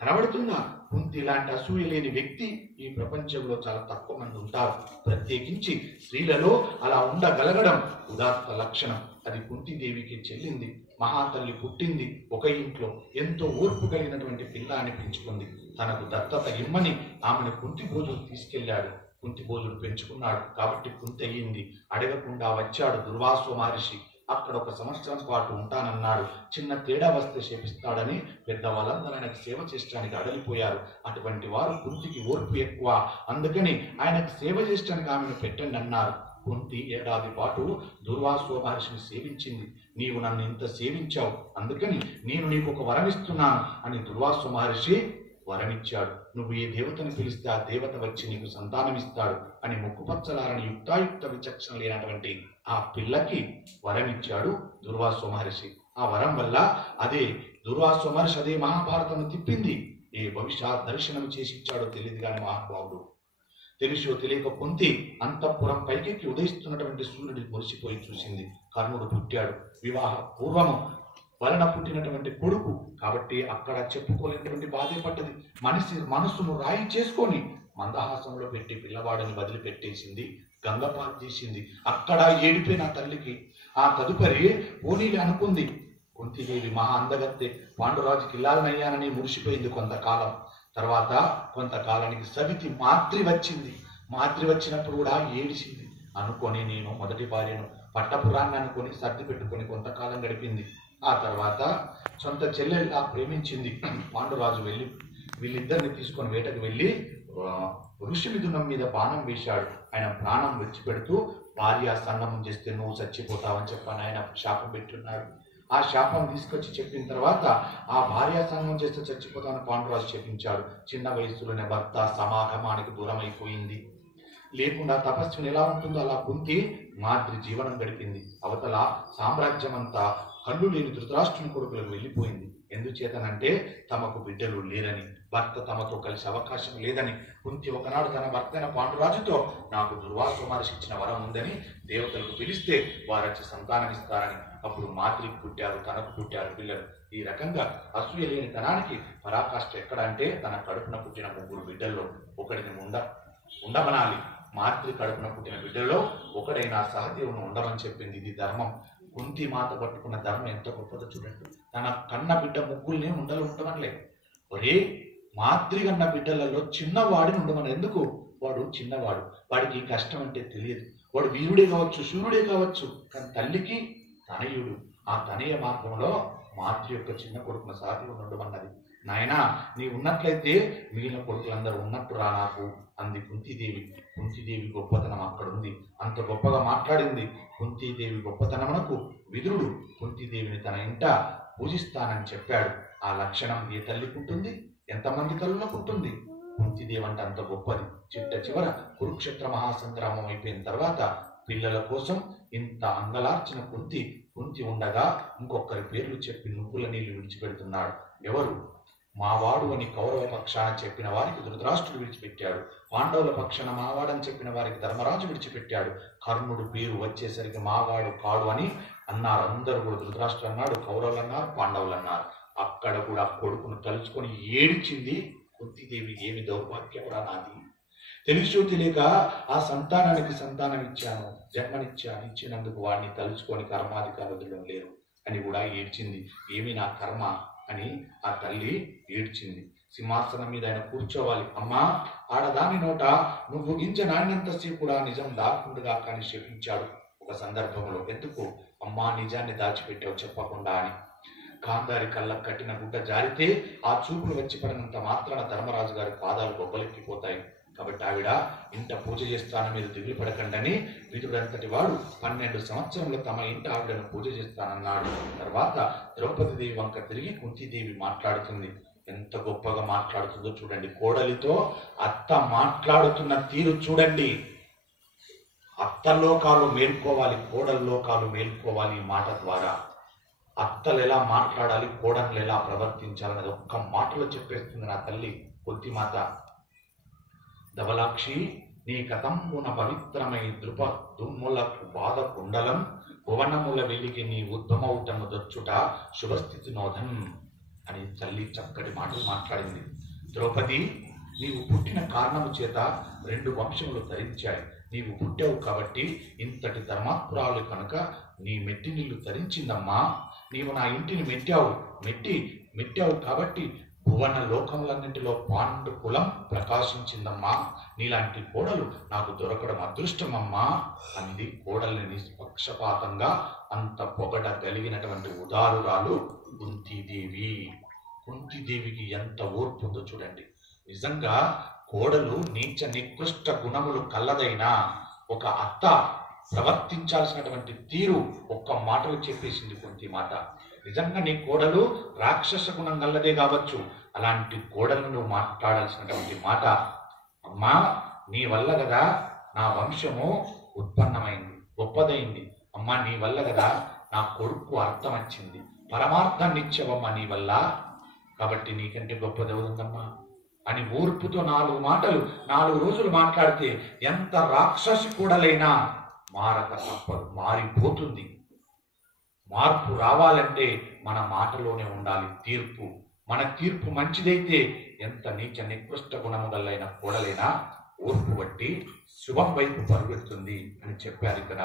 కనబడుతుందా? కుంతి లాంటి అసూయ లేని వ్యక్తి ఈ ప్రపంచంలో చాలా తక్కువ మంది ఉంటారు. ప్రత్యేకించి స్త్రీలలో అలా ఉండగలగడం ఉదాత్త లక్షణం. అది కుంతీదేవికి చెల్లింది. మహాతల్లి పుట్టింది ఒక ఇంట్లో, ఎంతో ఓర్పు కలిగినటువంటి పిల్ల అనిపించుకుంది. తనకు దత్తత ఇమ్మని ఆమెను కుంతిభోజుడు తీసుకెళ్లాడు. కుంతిభోజుడు పెంచుకున్నాడు కాబట్టి కుంతి అయ్యింది. అడగకుండా వచ్చాడు దుర్వాసో మహర్షి. అక్కడ 1 సంవత్సరం పాటు ఉంటానన్నాడు. చిన్న తేడా వస్తే శపిస్తాడని పెద్దవాళ్ళందరూ ఆయనకు సేవ చేయడానికి అడలిపోయారు. అటువంటి వారు కుంతికి ఓర్పు ఎక్కువ, అందుకని ఆయనకు సేవ చేయడానికి ఆమెను పెట్టండి అన్నారు. కుంతి ఏడాది పాటు దుర్వాసో మహర్షిని సేవించింది. నీవు నన్ను ఇంత సేవించావు, అందుకని నేను నీకు ఒక వరం ఇస్తున్నాను అని దుర్వాసో మహర్షి వరమిచ్చాడు. నువ్వు ఏ దేవతను పిలిస్తే ఆ దేవత వచ్చి నీకు సంతానమిస్తాడు అని ముక్కుపచ్చలారని యుక్తాయుక్త విచక్షణ లేనటువంటి ఆ పిల్లకి వరమిచ్చాడు దుర్వాసో మహర్షి. ఆ వరం వల్ల అదే దుర్వాసో మహర్షి అదే మహాభారతం తిప్పింది. ఏ భవిష్య దర్శనం చేసి ఇచ్చాడో తెలియదు కానీ మహానుభావుడు. తెలుసో తెలియక కుంతి అంతఃపురం పైకెక్కి ఉదయిస్తున్నటువంటి సూర్యుడి మురిసిపోయి చూసింది. కర్ణుడు పుట్టాడు. వివాహ పూర్వము వలన పుట్టినటువంటి కొడుకు కాబట్టి అక్కడ చెప్పుకోలేనటువంటి బాధే పడ్డది. మనసును రాయి చేసుకొని మందహాసంలో పెట్టి పిల్లవాడిని వదిలిపెట్టేసింది. గంగపాలు చేసింది. అక్కడ ఏడిపోయిన తల్లికి ఆ తదుపరి పోనీలు అనుకుంది. కుంతీదేవి మహా అందగత్తె, పాండురాజుకి ఇల్లాలనయ్యానని మురిసిపోయింది కొంతకాలం. తర్వాత కొంతకాలానికి సవితి మాద్రి వచ్చింది. మాద్రి వచ్చినప్పుడు కూడా ఏడిసింది. అనుకొని నేను మొదటి భార్యను పట్టపురాన్ని అనుకొని సర్ది పెట్టుకొని కొంతకాలం గడిపింది. ఆ తర్వాత సొంత చెల్లెల్లా ప్రేమించింది. పాండురాజు వెళ్ళి వీళ్ళిద్దరిని తీసుకొని వేటకు వెళ్ళి ఋషిమిథునం మీద బాణం వేశాడు. ఆయన ప్రాణం విడిచిపెడుతూ భార్య సంగమం చేస్తే నువ్వు చచ్చిపోతావని చెప్పాను ఆయన శాపం పెట్టున్నాడు. ఆ శాపం తీసుకొచ్చి చెప్పిన తర్వాత ఆ భార్య సంగమం చేస్తే చచ్చిపోతామని పాండురాజు చెప్పించాడు. చిన్న వయసులోనే భర్త సమాగమానికి దూరం అయిపోయింది. లేకుండా తపస్సుని ఎలా ఉంటుందో అలా కుంతి మాద్రి జీవనం గడిపింది. అవతల సామ్రాజ్యం అంతా కళ్ళు లేని ధృతరాష్ట్రుని కొడుకులకు వెళ్ళిపోయింది. ఎందుచేతనంటే తమకు బిడ్డలు లేరని, భర్త తమతో కలిసి అవకాశం లేదని. కుంతి ఒకనాడు తన భర్త అయిన పాండురాజుతో నాకు దుర్వాసో మహర్షి ఇచ్చిన వరం ఉందని దేవతలకు పిలిస్తే వారొచ్చి సంతానం ఇస్తారని. అప్పుడు మాద్రికి పుట్టారు, తనకు పుట్టారు పిల్లలు. ఈ రకంగా అసూయ లేని తనానికి పరాకాష్ఠ ఎక్కడ అంటే తన కడుపున పుట్టిన 3 బిడ్డల్లో ఒకడిని ఉండమనాలి. మాద్రి కడుపున పుట్టిన బిడ్డల్లో ఒకడైనా సహదేవుని ఉండమని చెప్పింది. ఇది ధర్మం. కుంతి మాత పట్టుకున్న ధర్మం ఎంత గొప్పదో చూడండి. తన కన్న బిడ్డ ముగ్గుల్ని ఉండమనలే. ఒరే మాద్రి కన్న బిడ్డలలో చిన్నవాడిని ఉండమని. ఎందుకు? వాడు చిన్నవాడు, వాడికి కష్టం అంటే తెలియదు. వాడు వీరుడే కావచ్చు, శూరుడే కావచ్చు, కానీ తల్లికి తనయుడు. ఆ తనయ మార్గంలో మాద్రి యొక్క చిన్న కొడుకున సహదేవుని ఉండమన్నది. నాయనా నీ ఉన్నట్లయితే మిగిలిన కొడుకులందరూ ఉన్నట్టు రా నాకు అంది కుంతీదేవి. కుంతీదేవి గొప్పతనం అక్కడుంది. అంత గొప్పగా మాట్లాడింది. కుంతీదేవి గొప్పతనమునకు విదురుడు కుంతీదేవిని తన ఇంట పూజిస్తానని చెప్పాడు. ఆ లక్షణం ఏ తల్లికి ఉంటుంది? ఎంతమంది తల్లులకు ఉంటుంది? కుంతీదేవి అంటే అంత గొప్పది. చివర కురుక్షేత్ర మహాసంగ్రామం అయిపోయిన తర్వాత పిల్లల కోసం ఇంత అంగలార్చిన కుంతి ఉండగా ఇంకొకరి పేర్లు చెప్పి నువ్వుల నీళ్లు విడిచిపెడుతున్నాడు. ఎవరు? మావాడు అని కౌరవ పక్షాన చెప్పిన వారికి ధృతరాష్ట్రుడు విడిచిపెట్టాడు. పాండవుల పక్షాన మావాడని చెప్పిన వారికి ధర్మరాజు విడిచిపెట్టాడు. కర్ణుడు పేరు వచ్చేసరికి మావాడు కాడు అని అన్నారు. అందరూ కూడా ధృతరాష్ట్రుడు అన్నాడు, కౌరవులు అన్నారు, పాండవులు అన్నారు. అక్కడ కూడా కొడుకును తలుచుకొని ఏడ్చింది కుంతీదేవి. ఏమి దౌర్భాగ్యమురా నాది, తెలిసి తెలియక ఆ సంతానానికి సంతానం ఇచ్చాను, జన్మనిచ్చాను, ఇచ్చినందుకు వాడిని తలుచుకొని కర్మాధికారులు లేరు అని కూడా ఏడ్చింది. ఏమి నా కర్మ అని ఆ తల్లి ఏడ్చింది. సింహాసనం మీద ఆయన కూర్చోవాలి. అమ్మా, ఆడదాని నోట నువ్వు గింజ నాణ్యంతసేపు కూడా నిజం దాక్కుండగా కానీ శపించాడు ఒక సందర్భంలో. ఎందుకు అమ్మా నిజాన్ని దాచిపెట్టావు చెప్పకుండా అని. గాంధారి కళ్ళకు కట్టిన గుడ్డ జారితే ఆ చూపులు వచ్చి పడినంత మాత్రాన ధర్మరాజు గారి పాదాలు గొప్పలెక్కిపోతాయి. కాబట్టి ఆవిడ ఇంట పూజ చేస్తాను, మీరు దిగులు పడకండని విదుడంతటి వాడు 12 సంవత్సరంలో తమ ఇంట ఆవిడను పూజ చేస్తానన్నాడు. తర్వాత ద్రౌపది దేవి వంక తిరిగి కుంతీదేవి మాట్లాడుతుంది. ఎంత గొప్పగా మాట్లాడుతుందో చూడండి. కోడలితో అత్త మాట్లాడుతున్న తీరు చూడండి. అత్త లోకాలు మేల్కోవాలి, కోడల లోకాలు మేల్కోవాలి. ఈ మాట ద్వారా అత్తలు ఎలా మాట్లాడాలి, కోడలు ఎలా ప్రవర్తించాలనేది ఒక్క మాటలో చెప్పేస్తుంది నా తల్లి కుంతిమాత. ధవలాక్షి నీ కథంబున పవిత్రమై దృప దుమ్ములకు బాధ కుండలం భువనముల వెలిగి నీ ఉద్భమౌటము దొచ్చుట శుభస్థితి నోధం అని తల్లి చక్కటి మాటలు మాట్లాడింది. ద్రౌపది, నీవు పుట్టిన కారణము చేత 2 వంశములు ధరించాయి. నీవు పుట్టావు కాబట్టి ఇంతటి ధర్మాత్మురాలు కనుక నీ మెట్టి నీళ్లు ధరించిందమ్మా. నీవు నా ఇంటిని మెట్టావు కాబట్టి భువన లోకములన్నింటిలో పాండు కులం ప్రకాశించిందమ్మా. నీలాంటి కోడలు నాకు దొరకడం అదృష్టమమ్మా అంది. కోడల్ని నిష్పక్షపాతంగా అంత పొగడగలిగినటువంటి ఉదారురాలు కుంతీదేవి. కుంతీదేవికి ఎంత ఓర్పు ఉందో చూడండి. నిజంగా కోడలు నీచ నికృష్ట గుణములు కల్లదైనా ఒక అత్త ప్రవర్తించాల్సినటువంటి తీరు ఒక్క మాటలు చెప్పేసింది కుంతిమాత. నిజంగా నీ కోడలు రాక్షస గుణం గల్లదే కావచ్చు, అలాంటి కోడలను నువ్వు మాట్లాడాల్సినటువంటి మాట, అమ్మా నీ వల్ల కదా నా వంశము ఉత్పన్నమైంది, గొప్పదైంది. అమ్మా నీ వల్ల కదా నా కొడుకు అర్థం వచ్చింది, పరమార్థాన్ని ఇచ్చావమ్మా నీ వల్ల, కాబట్టి నీకంటే గొప్పదవుతుందమ్మా అని ఓర్పుతో 4 మాటలు 4 రోజులు మాట్లాడితే ఎంత రాక్షసి కూడలైనా మారక తప్పదు, మారిపోతుంది. మార్పు రావాలంటే మన మాటలోనే ఉండాలి తీర్పు. మన తీర్పు మంచిదైతే ఎంత నీచ నికృష్ట గుణము గలైన కోడలైనా ఓర్పు బట్టి శుభం వైపు పరుగెడుతుంది అని చెప్పారు. ఇక్కడ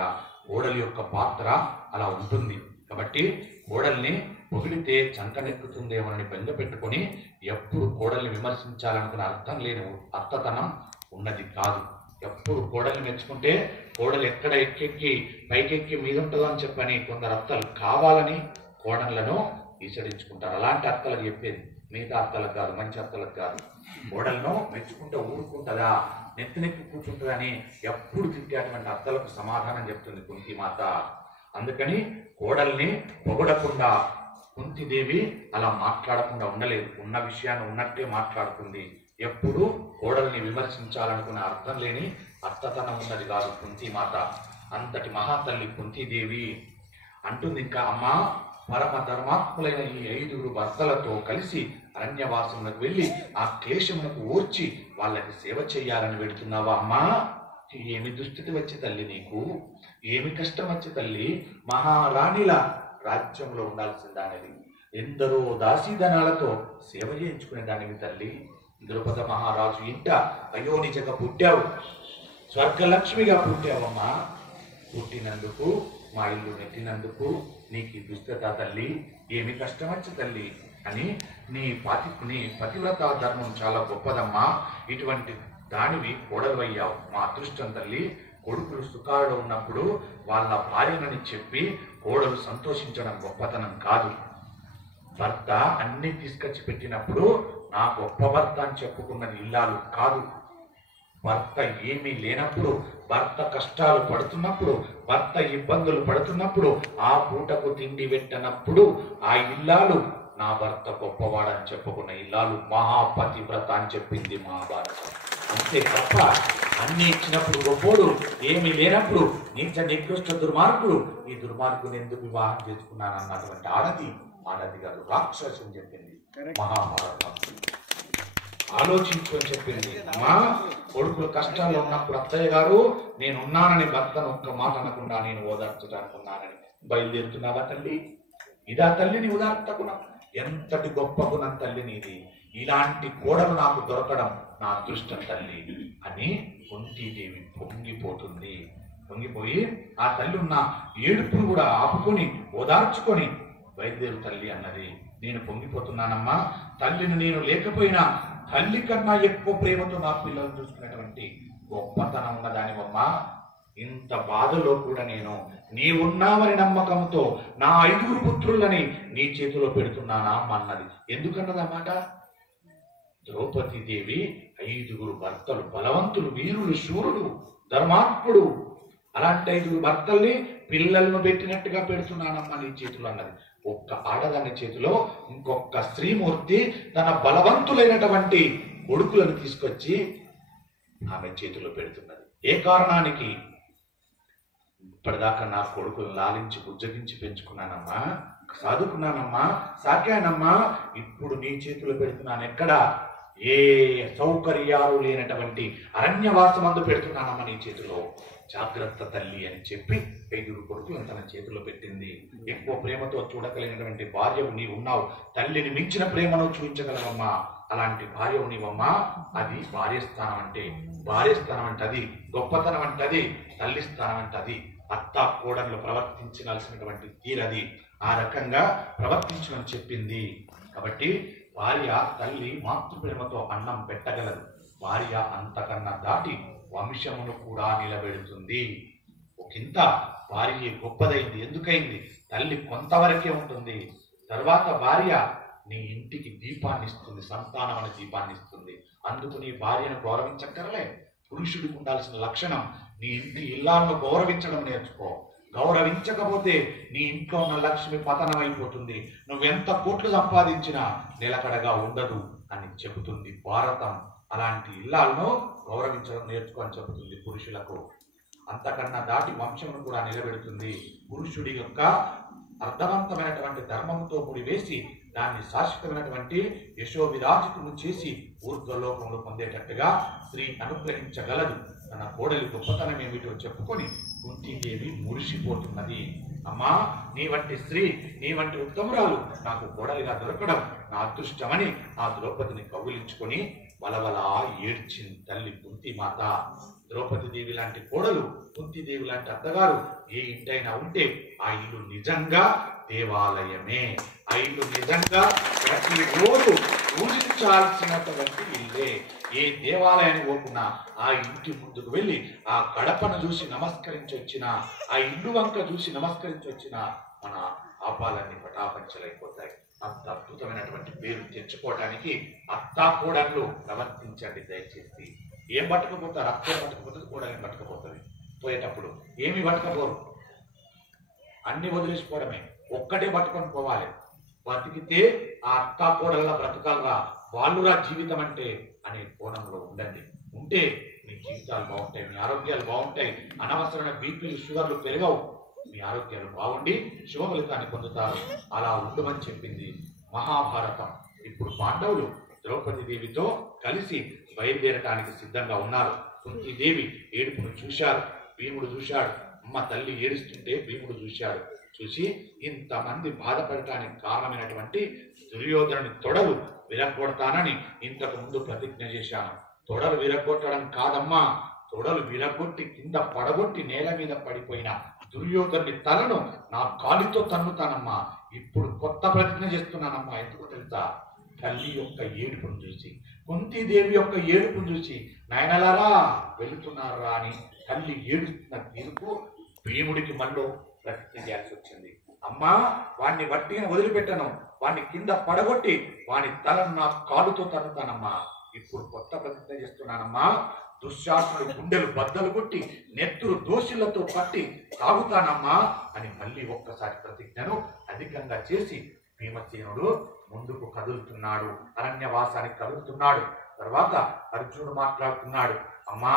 కోడలి యొక్క పాత్ర అలా ఉంటుంది. కాబట్టి కోడల్ని పొగిడితే చంకనెక్కుతుందేమోనని బెంగ పెట్టుకొని ఎప్పుడు కోడల్ని విమర్శించాలనుకున్న అర్థం లేని అత్తతనం ఉన్నది కాదు. ఎప్పుడు కోడల్ని మెచ్చుకుంటే కోడలు ఎక్కడ ఎక్కెక్కి పైకెక్కి మీద ఉంటుందో అని చెప్పని కొందరు అత్తలు కావాలని కోడళ్లను ఈసడించుకుంటారు. అలాంటి అత్తలకు చెప్పేది, మిగతా అత్తలకు కాదు, మంచి అత్తలకు కాదు. కోడలను మెచ్చుకుంటే ఊరుకుంటుందా, నెత్తినెక్కి కూర్చుంటుందని ఎప్పుడు తిట్టేటువంటి అత్తలకు సమాధానం చెప్తుంది కుంతిమాత. అందుకని కోడల్ని పొగడకుండా కుంతిదేవి అలా మాట్లాడకుండా ఉండలేదు. ఉన్న విషయాన్ని ఉన్నట్టే మాట్లాడుతుంది. ఎప్పుడు కోడల్ని విమర్శించాలనుకున్న అర్థం లేని అత్తతనం ఉన్నది కాదు కుంతిమాత. అంతటి మహాతల్లి కుంతిదేవి అంటుంది ఇంకా, అమ్మా పరమ ధర్మాత్ములైన ఈ 5 భర్తలతో కలిసి అరణ్యవాసములకు వెళ్ళి ఆ క్లేశములకు ఓర్చి వాళ్ళకి సేవ చేయాలని వెడుతున్నావా అమ్మా? ఏమి దుస్థితి వచ్చి తల్లి నీకు, ఏమి కష్టం వచ్చి తల్లి? మహారాణిల రాజ్యంలో ఉండాల్సిన దానివి, ఎందరో దాసీధనాలతో సేవ చేయించుకునే దానివి తల్లి. ద్రౌపద మహారాజు ఇంట అయ్యో నిజంగా పుట్టావు, స్వర్గలక్ష్మిగా పుట్టావమ్మా. పుట్టినందుకు మా ఇల్లు నెట్టినందుకు నీకు దుస్థిత తల్లి, ఏమి కష్టం వచ్చి తల్లి అని నీ పతివ్రత ధర్మం చాలా గొప్పదమ్మా. ఇటువంటి దానివి కోడలు అయ్యావు, మా అదృష్టం తల్లి. కొడుకులు సుఖాలు ఉన్నప్పుడు వాళ్ళ భార్యనని చెప్పి కోడలు సంతోషించడం గొప్పతనం కాదు. భర్త అన్ని తీసుకొచ్చి పెట్టినప్పుడు నా గొప్ప భర్త అని చెప్పుకున్నది ఇల్లాలు కాదు. భర్త ఏమీ లేనప్పుడు, భర్త కష్టాలు పడుతున్నప్పుడు, భర్త ఇబ్బందులు పడుతున్నప్పుడు, ఆ పూటకు తిండి పెట్టనప్పుడు ఆ ఇల్లాలు నా భర్త గొప్పవాడని చెప్పుకున్న ఇల్లాలు మహాపతివ్రత అని చెప్పింది మహాభారతం. అంతే తప్ప అన్ని ఇచ్చినప్పుడు గొప్పోడు, ఏమీ లేనప్పుడు నీచ నికృష్ట దుర్మార్గుడు, ఈ దుర్మార్గుని ఎందుకు వివాహం చేసుకున్నానన్నటువంటి ఆడది కాదు, రాక్షసు అని చెప్పింది మహాభారతం. ఆలోచించుకొని చెప్పింది. అమ్మా కొడుకులు కష్టాల్లో ఉన్నప్పుడు అత్తయ్య గారు నేనున్నానని భర్తను ఒక్క మాట అనకుండా నేను ఓదార్చడానుకున్నానని బయలుదేరుతున్నావా తల్లి? ఇదా తల్లిని ఉదార్త గుణం? ఎంతటి గొప్ప గుణం తల్లి నీది! ఇలాంటి కోడలు నాకు దొరకడం నా అదృష్టం తల్లి అని కుంతీదేవి పొంగిపోతుంది. పొంగిపోయి ఆ తల్లి ఉన్న ఏడుపును కూడా ఆపుకొని ఓదార్చుకొని బయలుదేరు తల్లి అన్నది. నేను పొంగిపోతున్నానమ్మా, తల్లిని నేను లేకపోయినా తల్లి కన్నా ఎక్కువ ప్రేమతో నా పిల్లలు చూసుకునేటువంటి గొప్పతనం ఉన్నదానివమ్మా. ఇంత బాధలో కూడా నేను నీవున్నావని నమ్మకంతో నా 5 పుత్రులని నీ చేతిలో పెడుతున్నానా అన్నది. ఎందుకన్నదన్నమాట? ద్రౌపదీదేవి 5 భర్తలు, బలవంతులు, వీరులు, శూరుడు, ధర్మాత్ముడు. అలాంటి 5 భర్తల్ని పిల్లలను పెట్టినట్టుగా పెడుతున్నానమ్మా నీ చేతిలో అన్నది. ఒక్క ఆడదాని చేతిలో ఇంకొక శ్రీమూర్తి తన బలవంతులైనటువంటి కొడుకులను తీసుకొచ్చి ఆమె చేతిలో పెడుతున్నది. ఏ కారణానికి? ఇప్పటిదాకా నా కొడుకులు లాలించి బుజ్జగించి పెంచుకున్నానమ్మా, సాదుకున్నానమ్మా, సాకానమ్మా. ఇప్పుడు నీ చేతిలో పెడుతున్నాను. ఎక్కడ? ఏ సౌకర్యాలు లేనటువంటి అరణ్యవాసమందు పెడుతున్నానమ్మా నీ చేతిలో. జాగ్రత్త తల్లి అని చెప్పి 5 కొడుకులను తన చేతిలో పెట్టింది. ఎక్కువ ప్రేమతో చూడగలిగినటువంటి భార్యవు నీవు ఉన్నావు. తల్లిని మించిన ప్రేమను చూపించగలవమ్మా. అలాంటి భార్యవు నీవమ్మా. అది భార్య స్థానం అంటే. భార్య స్థానం అంటే అది, గొప్పతనం అంటే అది, తల్లి స్థానం అంటే అది. అత్త కోడళ్ళు ప్రవర్తించాల్సినటువంటి తీరది. ఆ రకంగా ప్రవర్తించమని చెప్పింది. కాబట్టి భార్య తల్లి మాతృప్రేమతో అన్నం పెట్టగలదు. భార్య అంతకన్నా దాటి వంశమును కూడా నిలబెడుతుంది. ఒకంత భార్య గొప్పదైంది. ఎందుకైంది? తల్లి కొంతవరకే ఉంటుంది. తర్వాత భార్య నీ ఇంటికి దీపాన్ని ఇస్తుంది, సంతానం అనే దీపాన్ని ఇస్తుంది. అందుకు నీ భార్యను గౌరవించక్కర్లే. పురుషుడికి ఉండాల్సిన లక్షణం నీ ఇంటి ఇల్లాలను గౌరవించడం నేర్చుకో. గౌరవించకపోతే నీ ఇంట్లో ఉన్న లక్ష్మి పతనం అయిపోతుంది. నువ్వెంత కోట్లు సంపాదించినా నిలకడగా ఉండదు అని చెబుతుంది భారతం. అలాంటి ఇల్లాలను గౌరవించడం నేర్చుకో అని చెబుతుంది పురుషులకు. అంతకన్నా దాటి వంశమును కూడా నిలబెడుతుంది. పురుషుడి యొక్క అర్థవంతమైనటువంటి ధర్మంతో ముడివేసి దాన్ని శాశ్వతమైనటువంటి యశోవిరాజితులు చేసి ఊర్ధ్వలోకములు పొందేటట్టుగా స్త్రీ అనుగ్రహించగలదు. తన కోడలి గొప్పతనం ఏమిటో చెప్పుకొని కుంతీదేవి మురిసిపోతున్నది. అమ్మా, నీ వంటి స్త్రీ, నీ వంటి ఉత్తమురాలు నాకు కోడలిగా దొరకడం నా అదృష్టమని ఆ ద్రౌపదిని కౌగిలించుకొని వలవలా ఏడ్చింది తల్లి కుంతిమాత. ద్రౌపదీదేవి లాంటి కోడలు, కుంతీదేవి లాంటి అత్తగారు ఏ ఇంటైనా ఉంటే ఆ ఇల్లు నిజంగా దేవాలయమే. ఆ ఇల్లు నిజంగా ప్రతిరోజు పూజించాల్సినటువంటి ఇల్లే. ఏ దేవాలయాన్ని పోకున్నా ఆ ఇంటి ముందుకు వెళ్ళి ఆ గడపను చూసి నమస్కరించి వచ్చిన, ఆ ఇల్లు వంక చూసి నమస్కరించి వచ్చిన మన పాపాలన్నీ పటాపంచలైపోతాయి. అంత అద్భుతమైనటువంటి పేరు తెచ్చుకోవడానికి అత్తా కోడళ్ళు ప్రవర్తించండి దయచేసి. ఏం పట్టుకపోతారు? అత్తే పట్టుకపోతుంది, కోడల్ని పట్టుకపోతుంది. పోయేటప్పుడు ఏమి పట్టుకపోరు, అన్ని వదిలేసిపోవడమే. ఒక్కటే పట్టుకొని పోవాలి. బతికితే ఆ అత్తా కోడళ్ళ బ్రతకాలరా, వాళ్ళురా జీవితం అంటే అనే కోణంలో ఉండండి. ఉంటే మీ జీవితాలు బాగుంటాయి, మీ ఆరోగ్యాలు బాగుంటాయి. అనవసరమైన బీపీలు, షుగర్లు పెరగవు. మీ ఆరోగ్యాలు బాగుండి శుభ ఫలితాన్ని పొందుతారు. అలా ఉండమని చెప్పింది మహాభారతం. ఇప్పుడు పాండవులు ద్రౌపదీదేవితో కలిసి బయలుదేరటానికి సిద్ధంగా ఉన్నారు. కుంతీదేవి ఏడుపును చూశారు, భీముడు చూశాడు. అమ్మ తల్లి ఏడుస్తుంటే భీముడు చూశాడు. చూసి ఇంతమంది బాధపడటానికి కారణమైనటువంటి దుర్యోధనుని తొడలు విరగొడతానని ఇంతకు ముందు ప్రతిజ్ఞ చేశాను. తొడలు విరగొట్టడం కాదమ్మా, తొడలు విరగొట్టి కింద పడగొట్టి నేల మీద పడిపోయిన దుర్యోధనుని తలను నా కాలితో తన్నుతానమ్మా. ఇప్పుడు కొత్త ప్రతిజ్ఞ చేస్తున్నానమ్మా. ఎందుకు తెలుసా? తల్లి యొక్క ఏడుపును చూసి, కుంతీదేవి యొక్క ఏడుపును చూసి నాయనలారా వెళుతున్నారా అని తల్లి ఏడుస్తున్న తీరుకు భీముడికి మళ్ళీ ప్రతిజ్ఞ చేయాల్సి వచ్చింది. అమ్మా, వాణ్ణి వట్టిగా వదిలిపెట్టను, వాణ్ణి కింద పడగొట్టి వాని తలను నా కాలుతో తన్నుతానమ్మా. ఇప్పుడు కొత్త ప్రతిజ్ఞ చేస్తున్నానమ్మా. దుశ్శాసనుడు గుండెలు బద్దలు కొట్టి నెత్తురు దోషులతో పట్టి తాగుతానమ్మా అని మళ్ళీ ఒక్కసారి ప్రతిజ్ఞను అధికంగా చేసి భీమసేనుడు ముందుకు కదులుతున్నాడు, అరణ్యవాసానికి కదులుతున్నాడు. తర్వాత అర్జునుడు మాట్లాడుతున్నాడు. అమ్మా,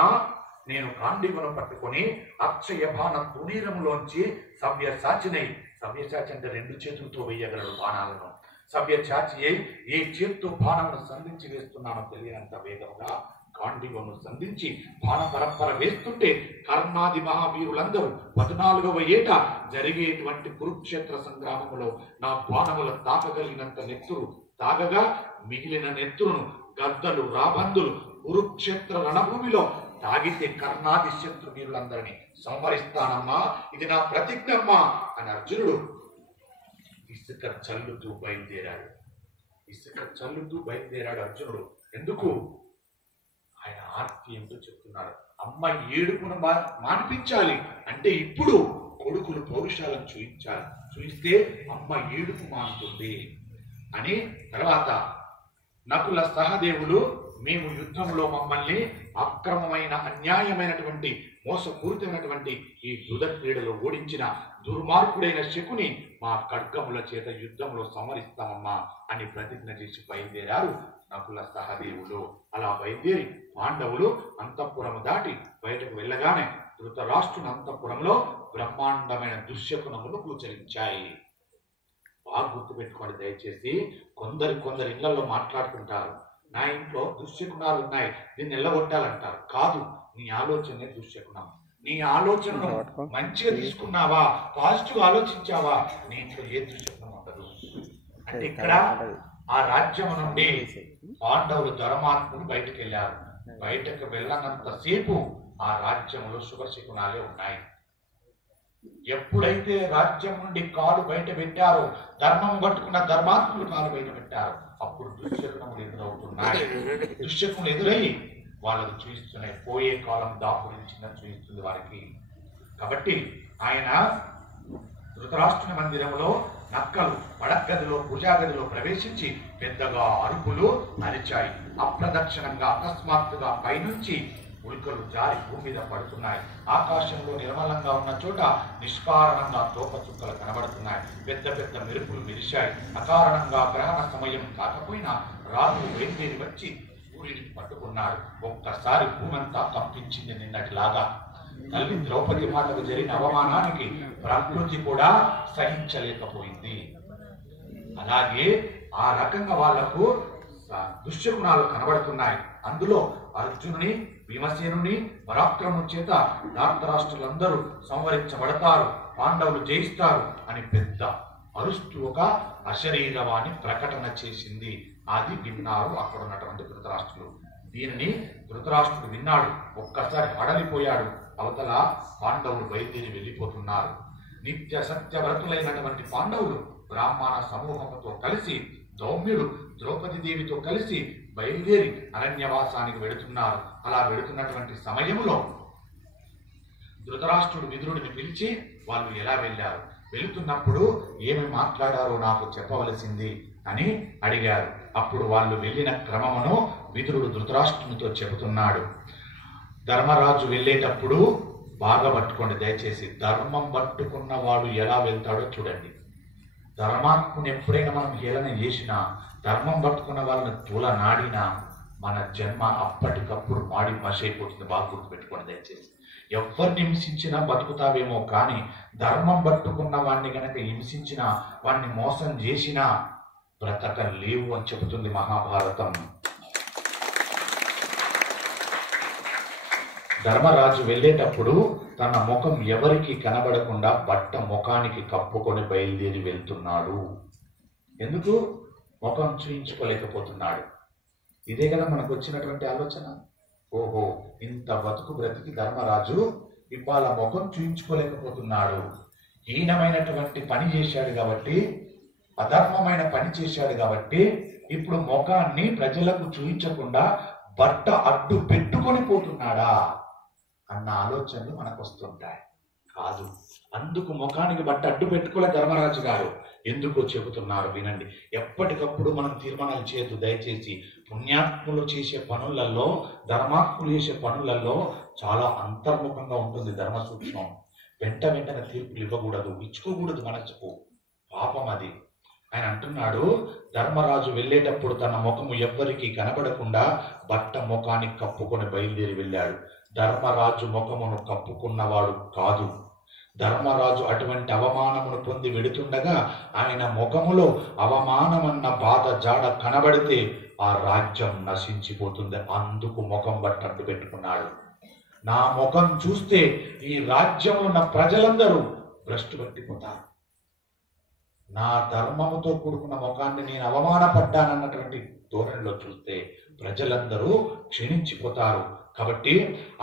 నేను గాంధీవనం పట్టుకొని అక్షయ బాణం తునీరంలోంచి సవ్యసాచినై, సవ్యసాచి అంటే 2 చేతులతో వేయగలడు బాణాలను. సవ్యసాచి అయి ఏ చేతితో బాణమును సంధించి వేస్తున్నానో తెలియనంత వేగంగా గాంధీవను సంధించి బాణ పరంపర వేస్తుంటే కర్ణాది మహావీరులందరూ 14వ ఏట జరిగేటువంటి కురుక్షేత్ర సంగ్రామంలో నా బాణములు తాకగలిగినంత నెత్తురు తాగగా మిగిలిన నెత్తురును గద్దలు రాబందులు కురుక్షేత్ర రణభూమిలో తాగితే కర్ణాది శత్రు వీరులందరినీ సంహరిస్తానమ్మా, ఇది నా ప్రతిజ్ఞమ్మా అని అర్జునుడు ఇసుక చల్లుతూ బయలుదేరాడు. అర్జునుడు. ఎందుకు? ఆయన ఆర్తి ఏంటో చెప్తున్నాడు. అమ్మ ఏడుపును మానిపించాలి అంటే ఇప్పుడు కొడుకులు పౌరుషాలను చూయిస్తే అమ్మ ఏడుపు మానుతుంది అని. తర్వాత నకుల సహదేవులు మేము యుద్ధంలో మమ్మల్ని అక్రమమైన అన్యాయమైనటువంటి మోసపూరితమైనటువంటి ఈ యుద్ధ క్రీడలో ఓడించిన దుర్మార్గుడైన శకుని మా ఖడ్గముల చేత యుద్ధంలో సంహరిస్తామమ్మా అని ప్రతిజ్ఞ చేసి బయలుదేరారు నకుల సహదేవులు. అలా బయలుదేరి పాండవులు అంతఃపురము దాటి బయటకు వెళ్ళగానే ధృతరాష్ట్రుని అంతఃపురంలో బ్రహ్మాండమైన దుశ్శకునములు గోచరించాయి. బాగా గుర్తుపెట్టుకోండి దయచేసి. కొందరు ఇళ్లలో మాట్లాడుతుంటారు, నా ఇంట్లో దుశ్శకునాలు ఉన్నాయి, దీన్ని ఎల్లగొట్టాలంటారు. కాదు, నీ ఆలోచనే దుశ్శకునం. నీ ఆలోచనను మంచిగా తీసుకున్నావా, పాజిటివ్ ఆలోచించావా, నీ ఇంట్లో ఏ దుశ్శకునం ఉండదు. అంటే ఇక్కడ ఆ రాజ్యం నుండి పాండవులు ధర్మాత్ములు బయటకు వెళ్ళారు. బయటకు వెళ్ళనంతసేపు ఆ రాజ్యంలో శుభశకునాలే ఉన్నాయి. ఎప్పుడైతే రాజ్యం నుండి కాలు బయట పెట్టారో, ధర్మం పట్టుకున్న ధర్మాత్ములు కాలు బయట పెట్టారు, అప్పుడు దుశ్శకునములు ఎదురవుతున్నాయి. దుశ్శకులు ఎదురై వాళ్ళకు చూపిస్తున్నాయి. పోయే కాలం దాపురించిందని చూపిస్తుంది వారికి. కాబట్టి ఆయన ధృతరాష్ట్రుని మందిరంలో నక్కలు పడగదిలో భుజాగదిలో ప్రవేశించి పెద్దగా అరుపులు అరిచాయి. అప్రదక్షిణంగా అకస్మాత్తుగా పైనుంచి ఉల్కలు జారి భూమి మీద పడుతున్నాయి. ఆకాశంలో నిర్మలంగా ఉన్న చోట నిష్కారణంగా తోక చుక్కలు కనబడుతున్నాయి. పెద్ద పెద్ద మెరుపులు మెరిశాయి. అకారణంగా గ్రహణ సమయం కాకపోయినా రాజు బయలుదేరి వచ్చి సూర్యుడిని పట్టుకున్నాడు. ఒక్కసారి భూమంతా కంపించింది నిన్నటిలాగా. తల్లి ద్రౌపది మాటకు జరిగిన అవమానానికి ప్రకృతి కూడా సహించలేకపోయింది. అలాగే ఆ రకంగా వాళ్లకు దుశ్శకునాలు కనబడుతున్నాయి. అందులో అర్జునుని భీమసేనుని పరాక్రమం చేత ధార్తరాష్ట్రులందరూ సంహరించబడతారు, పాండవులు జయిస్తారు అని పెద్ద అరుస్తూ ఒక అశరీరవాణి ప్రకటన చేసింది. అది విన్నారు అక్కడ ఉన్నటువంటి ధృతరాష్ట్రులు. దీనిని ధృతరాష్ట్రుడు విన్నాడు. ఒక్కసారి హడలిపోయాడు. అవతల పాండవులు బయలుదేరి వెళ్ళిపోతున్నారు. నిత్య సత్యవ్రతులైనటువంటి పాండవులు బ్రాహ్మణ సమూహంతో కలిసి దౌమ్యుడు ద్రౌపది దేవితో కలిసి బయలుదేరి అరణ్యవాసానికి వెళుతున్నారు. అలా వెళుతున్నటువంటి సమయంలో ధృతరాష్ట్రుడు విదురుడిని పిలిచి వాళ్ళు ఎలా వెళ్ళారు, వెళుతున్నప్పుడు ఏమి మాట్లాడారో నాకు చెప్పవలసింది అని అడిగారు. అప్పుడు వాళ్ళు వెళ్ళిన క్రమమును విదురుడు ధృతరాష్ట్రునితో చెబుతున్నాడు. ధర్మరాజు వెళ్ళేటప్పుడు బాగా పట్టుకోండి దయచేసి. ధర్మం పట్టుకున్నవాడు ఎలా వెళ్తాడో చూడండి. ధర్మాత్ముని ఎప్పుడైనా మనం హేళన చేసినా, ధర్మం పట్టుకున్న వాళ్ళని తూలనాడినా మన జన్మ అప్పటికప్పుడు మాడి మసైపోతుంది. బాగా గుర్తుపెట్టుకోండి దయచేసి. ఎవరిని హింసించినా బతుకుతావేమో, కానీ ధర్మం పట్టుకున్న వాడిని గనక హింసించినా, వాడిని మోసం చేసినా బ్రతకలేవు అని చెబుతుంది మహాభారతం. ధర్మరాజు వెళ్ళేటప్పుడు తన ముఖం ఎవరికి కనబడకుండా బట్ట ముఖానికి కప్పుకొని బయలుదేరి వెళ్తున్నాడు. ఎందుకు? ముఖం చూయించుకోలేకపోతున్నాడు. ఇదే కదా మనకు వచ్చినటువంటి ఆలోచన. ఓహో, ఇంత బతుకు బ్రతికి ధర్మరాజు ఇవాళ ముఖం చూయించుకోలేకపోతున్నాడు. హీనమైనటువంటి పని చేశాడు కాబట్టి, అధర్మమైన పని చేశాడు కాబట్టి ఇప్పుడు ముఖాన్ని ప్రజలకు చూయించకుండా బట్ట అడ్డు పెట్టుకొని పోతున్నాడా అన్న ఆలోచనలు మనకు వస్తుంటాయి. కాదు, అందుకు ముఖానికి బట్ట అడ్డు పెట్టుకోలే ధర్మరాజు గారు. ఎందుకో చెబుతున్నారు వినండి. ఎప్పటికప్పుడు మనం తీర్మానాలు చేయొద్దు దయచేసి. పుణ్యాత్ములు చేసే పనులలో, ధర్మాత్ములు చేసే పనులలో చాలా అంతర్ముఖంగా ఉంటుంది ధర్మ సూక్ష్మం. వెంటనే తీర్పులు ఇవ్వకూడదు, ఇచ్చుకోకూడదు మనసుకు. పాపం అది. ఆయన అంటున్నాడు, ధర్మరాజు వెళ్ళేటప్పుడు తన ముఖము ఎవ్వరికి కనబడకుండా బట్ట ముఖానికి కప్పుకొని బయలుదేరి వెళ్ళాడు. ధర్మరాజు ముఖమును కప్పుకున్నవాడు కాదు. ధర్మరాజు అటువంటి అవమానమును పొంది వెడుతుండగా ఆయన ముఖములో అవమానమన్న బాధ జాడ కనబడితే ఆ రాజ్యం నశించిపోతుంది. అందుకు ముఖం బట్టట్టు పెట్టుకున్నాడు. నా ముఖం చూస్తే ఈ రాజ్యంలో ఉన్న ప్రజలందరూ భ్రష్టు పట్టిపోతారు. నా ధర్మముతో కూడుకున్న ముఖాన్ని నేను అవమానపడ్డానన్నటువంటి ధోరణిలో చూస్తే ప్రజలందరూ క్షీణించిపోతారు. కాబట్టి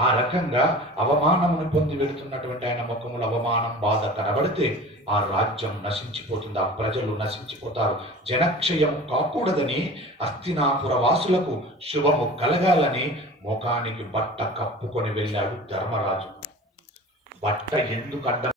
ఆ రకంగా అవమానమును పొంది వెళుతున్నటువంటి ఆయన ముఖములు అవమానం బాధ కనబడితే ఆ రాజ్యం నశించిపోతుంది, ఆ ప్రజలు నశించిపోతారు. జనక్షయం కాకూడదని హస్తినాపుర వాసులకు శుభము కలగాలని ముఖానికి బట్ట కప్పుకొని వెళ్ళాడు ధర్మరాజు. బట్ట ఎందుకు అడ్డం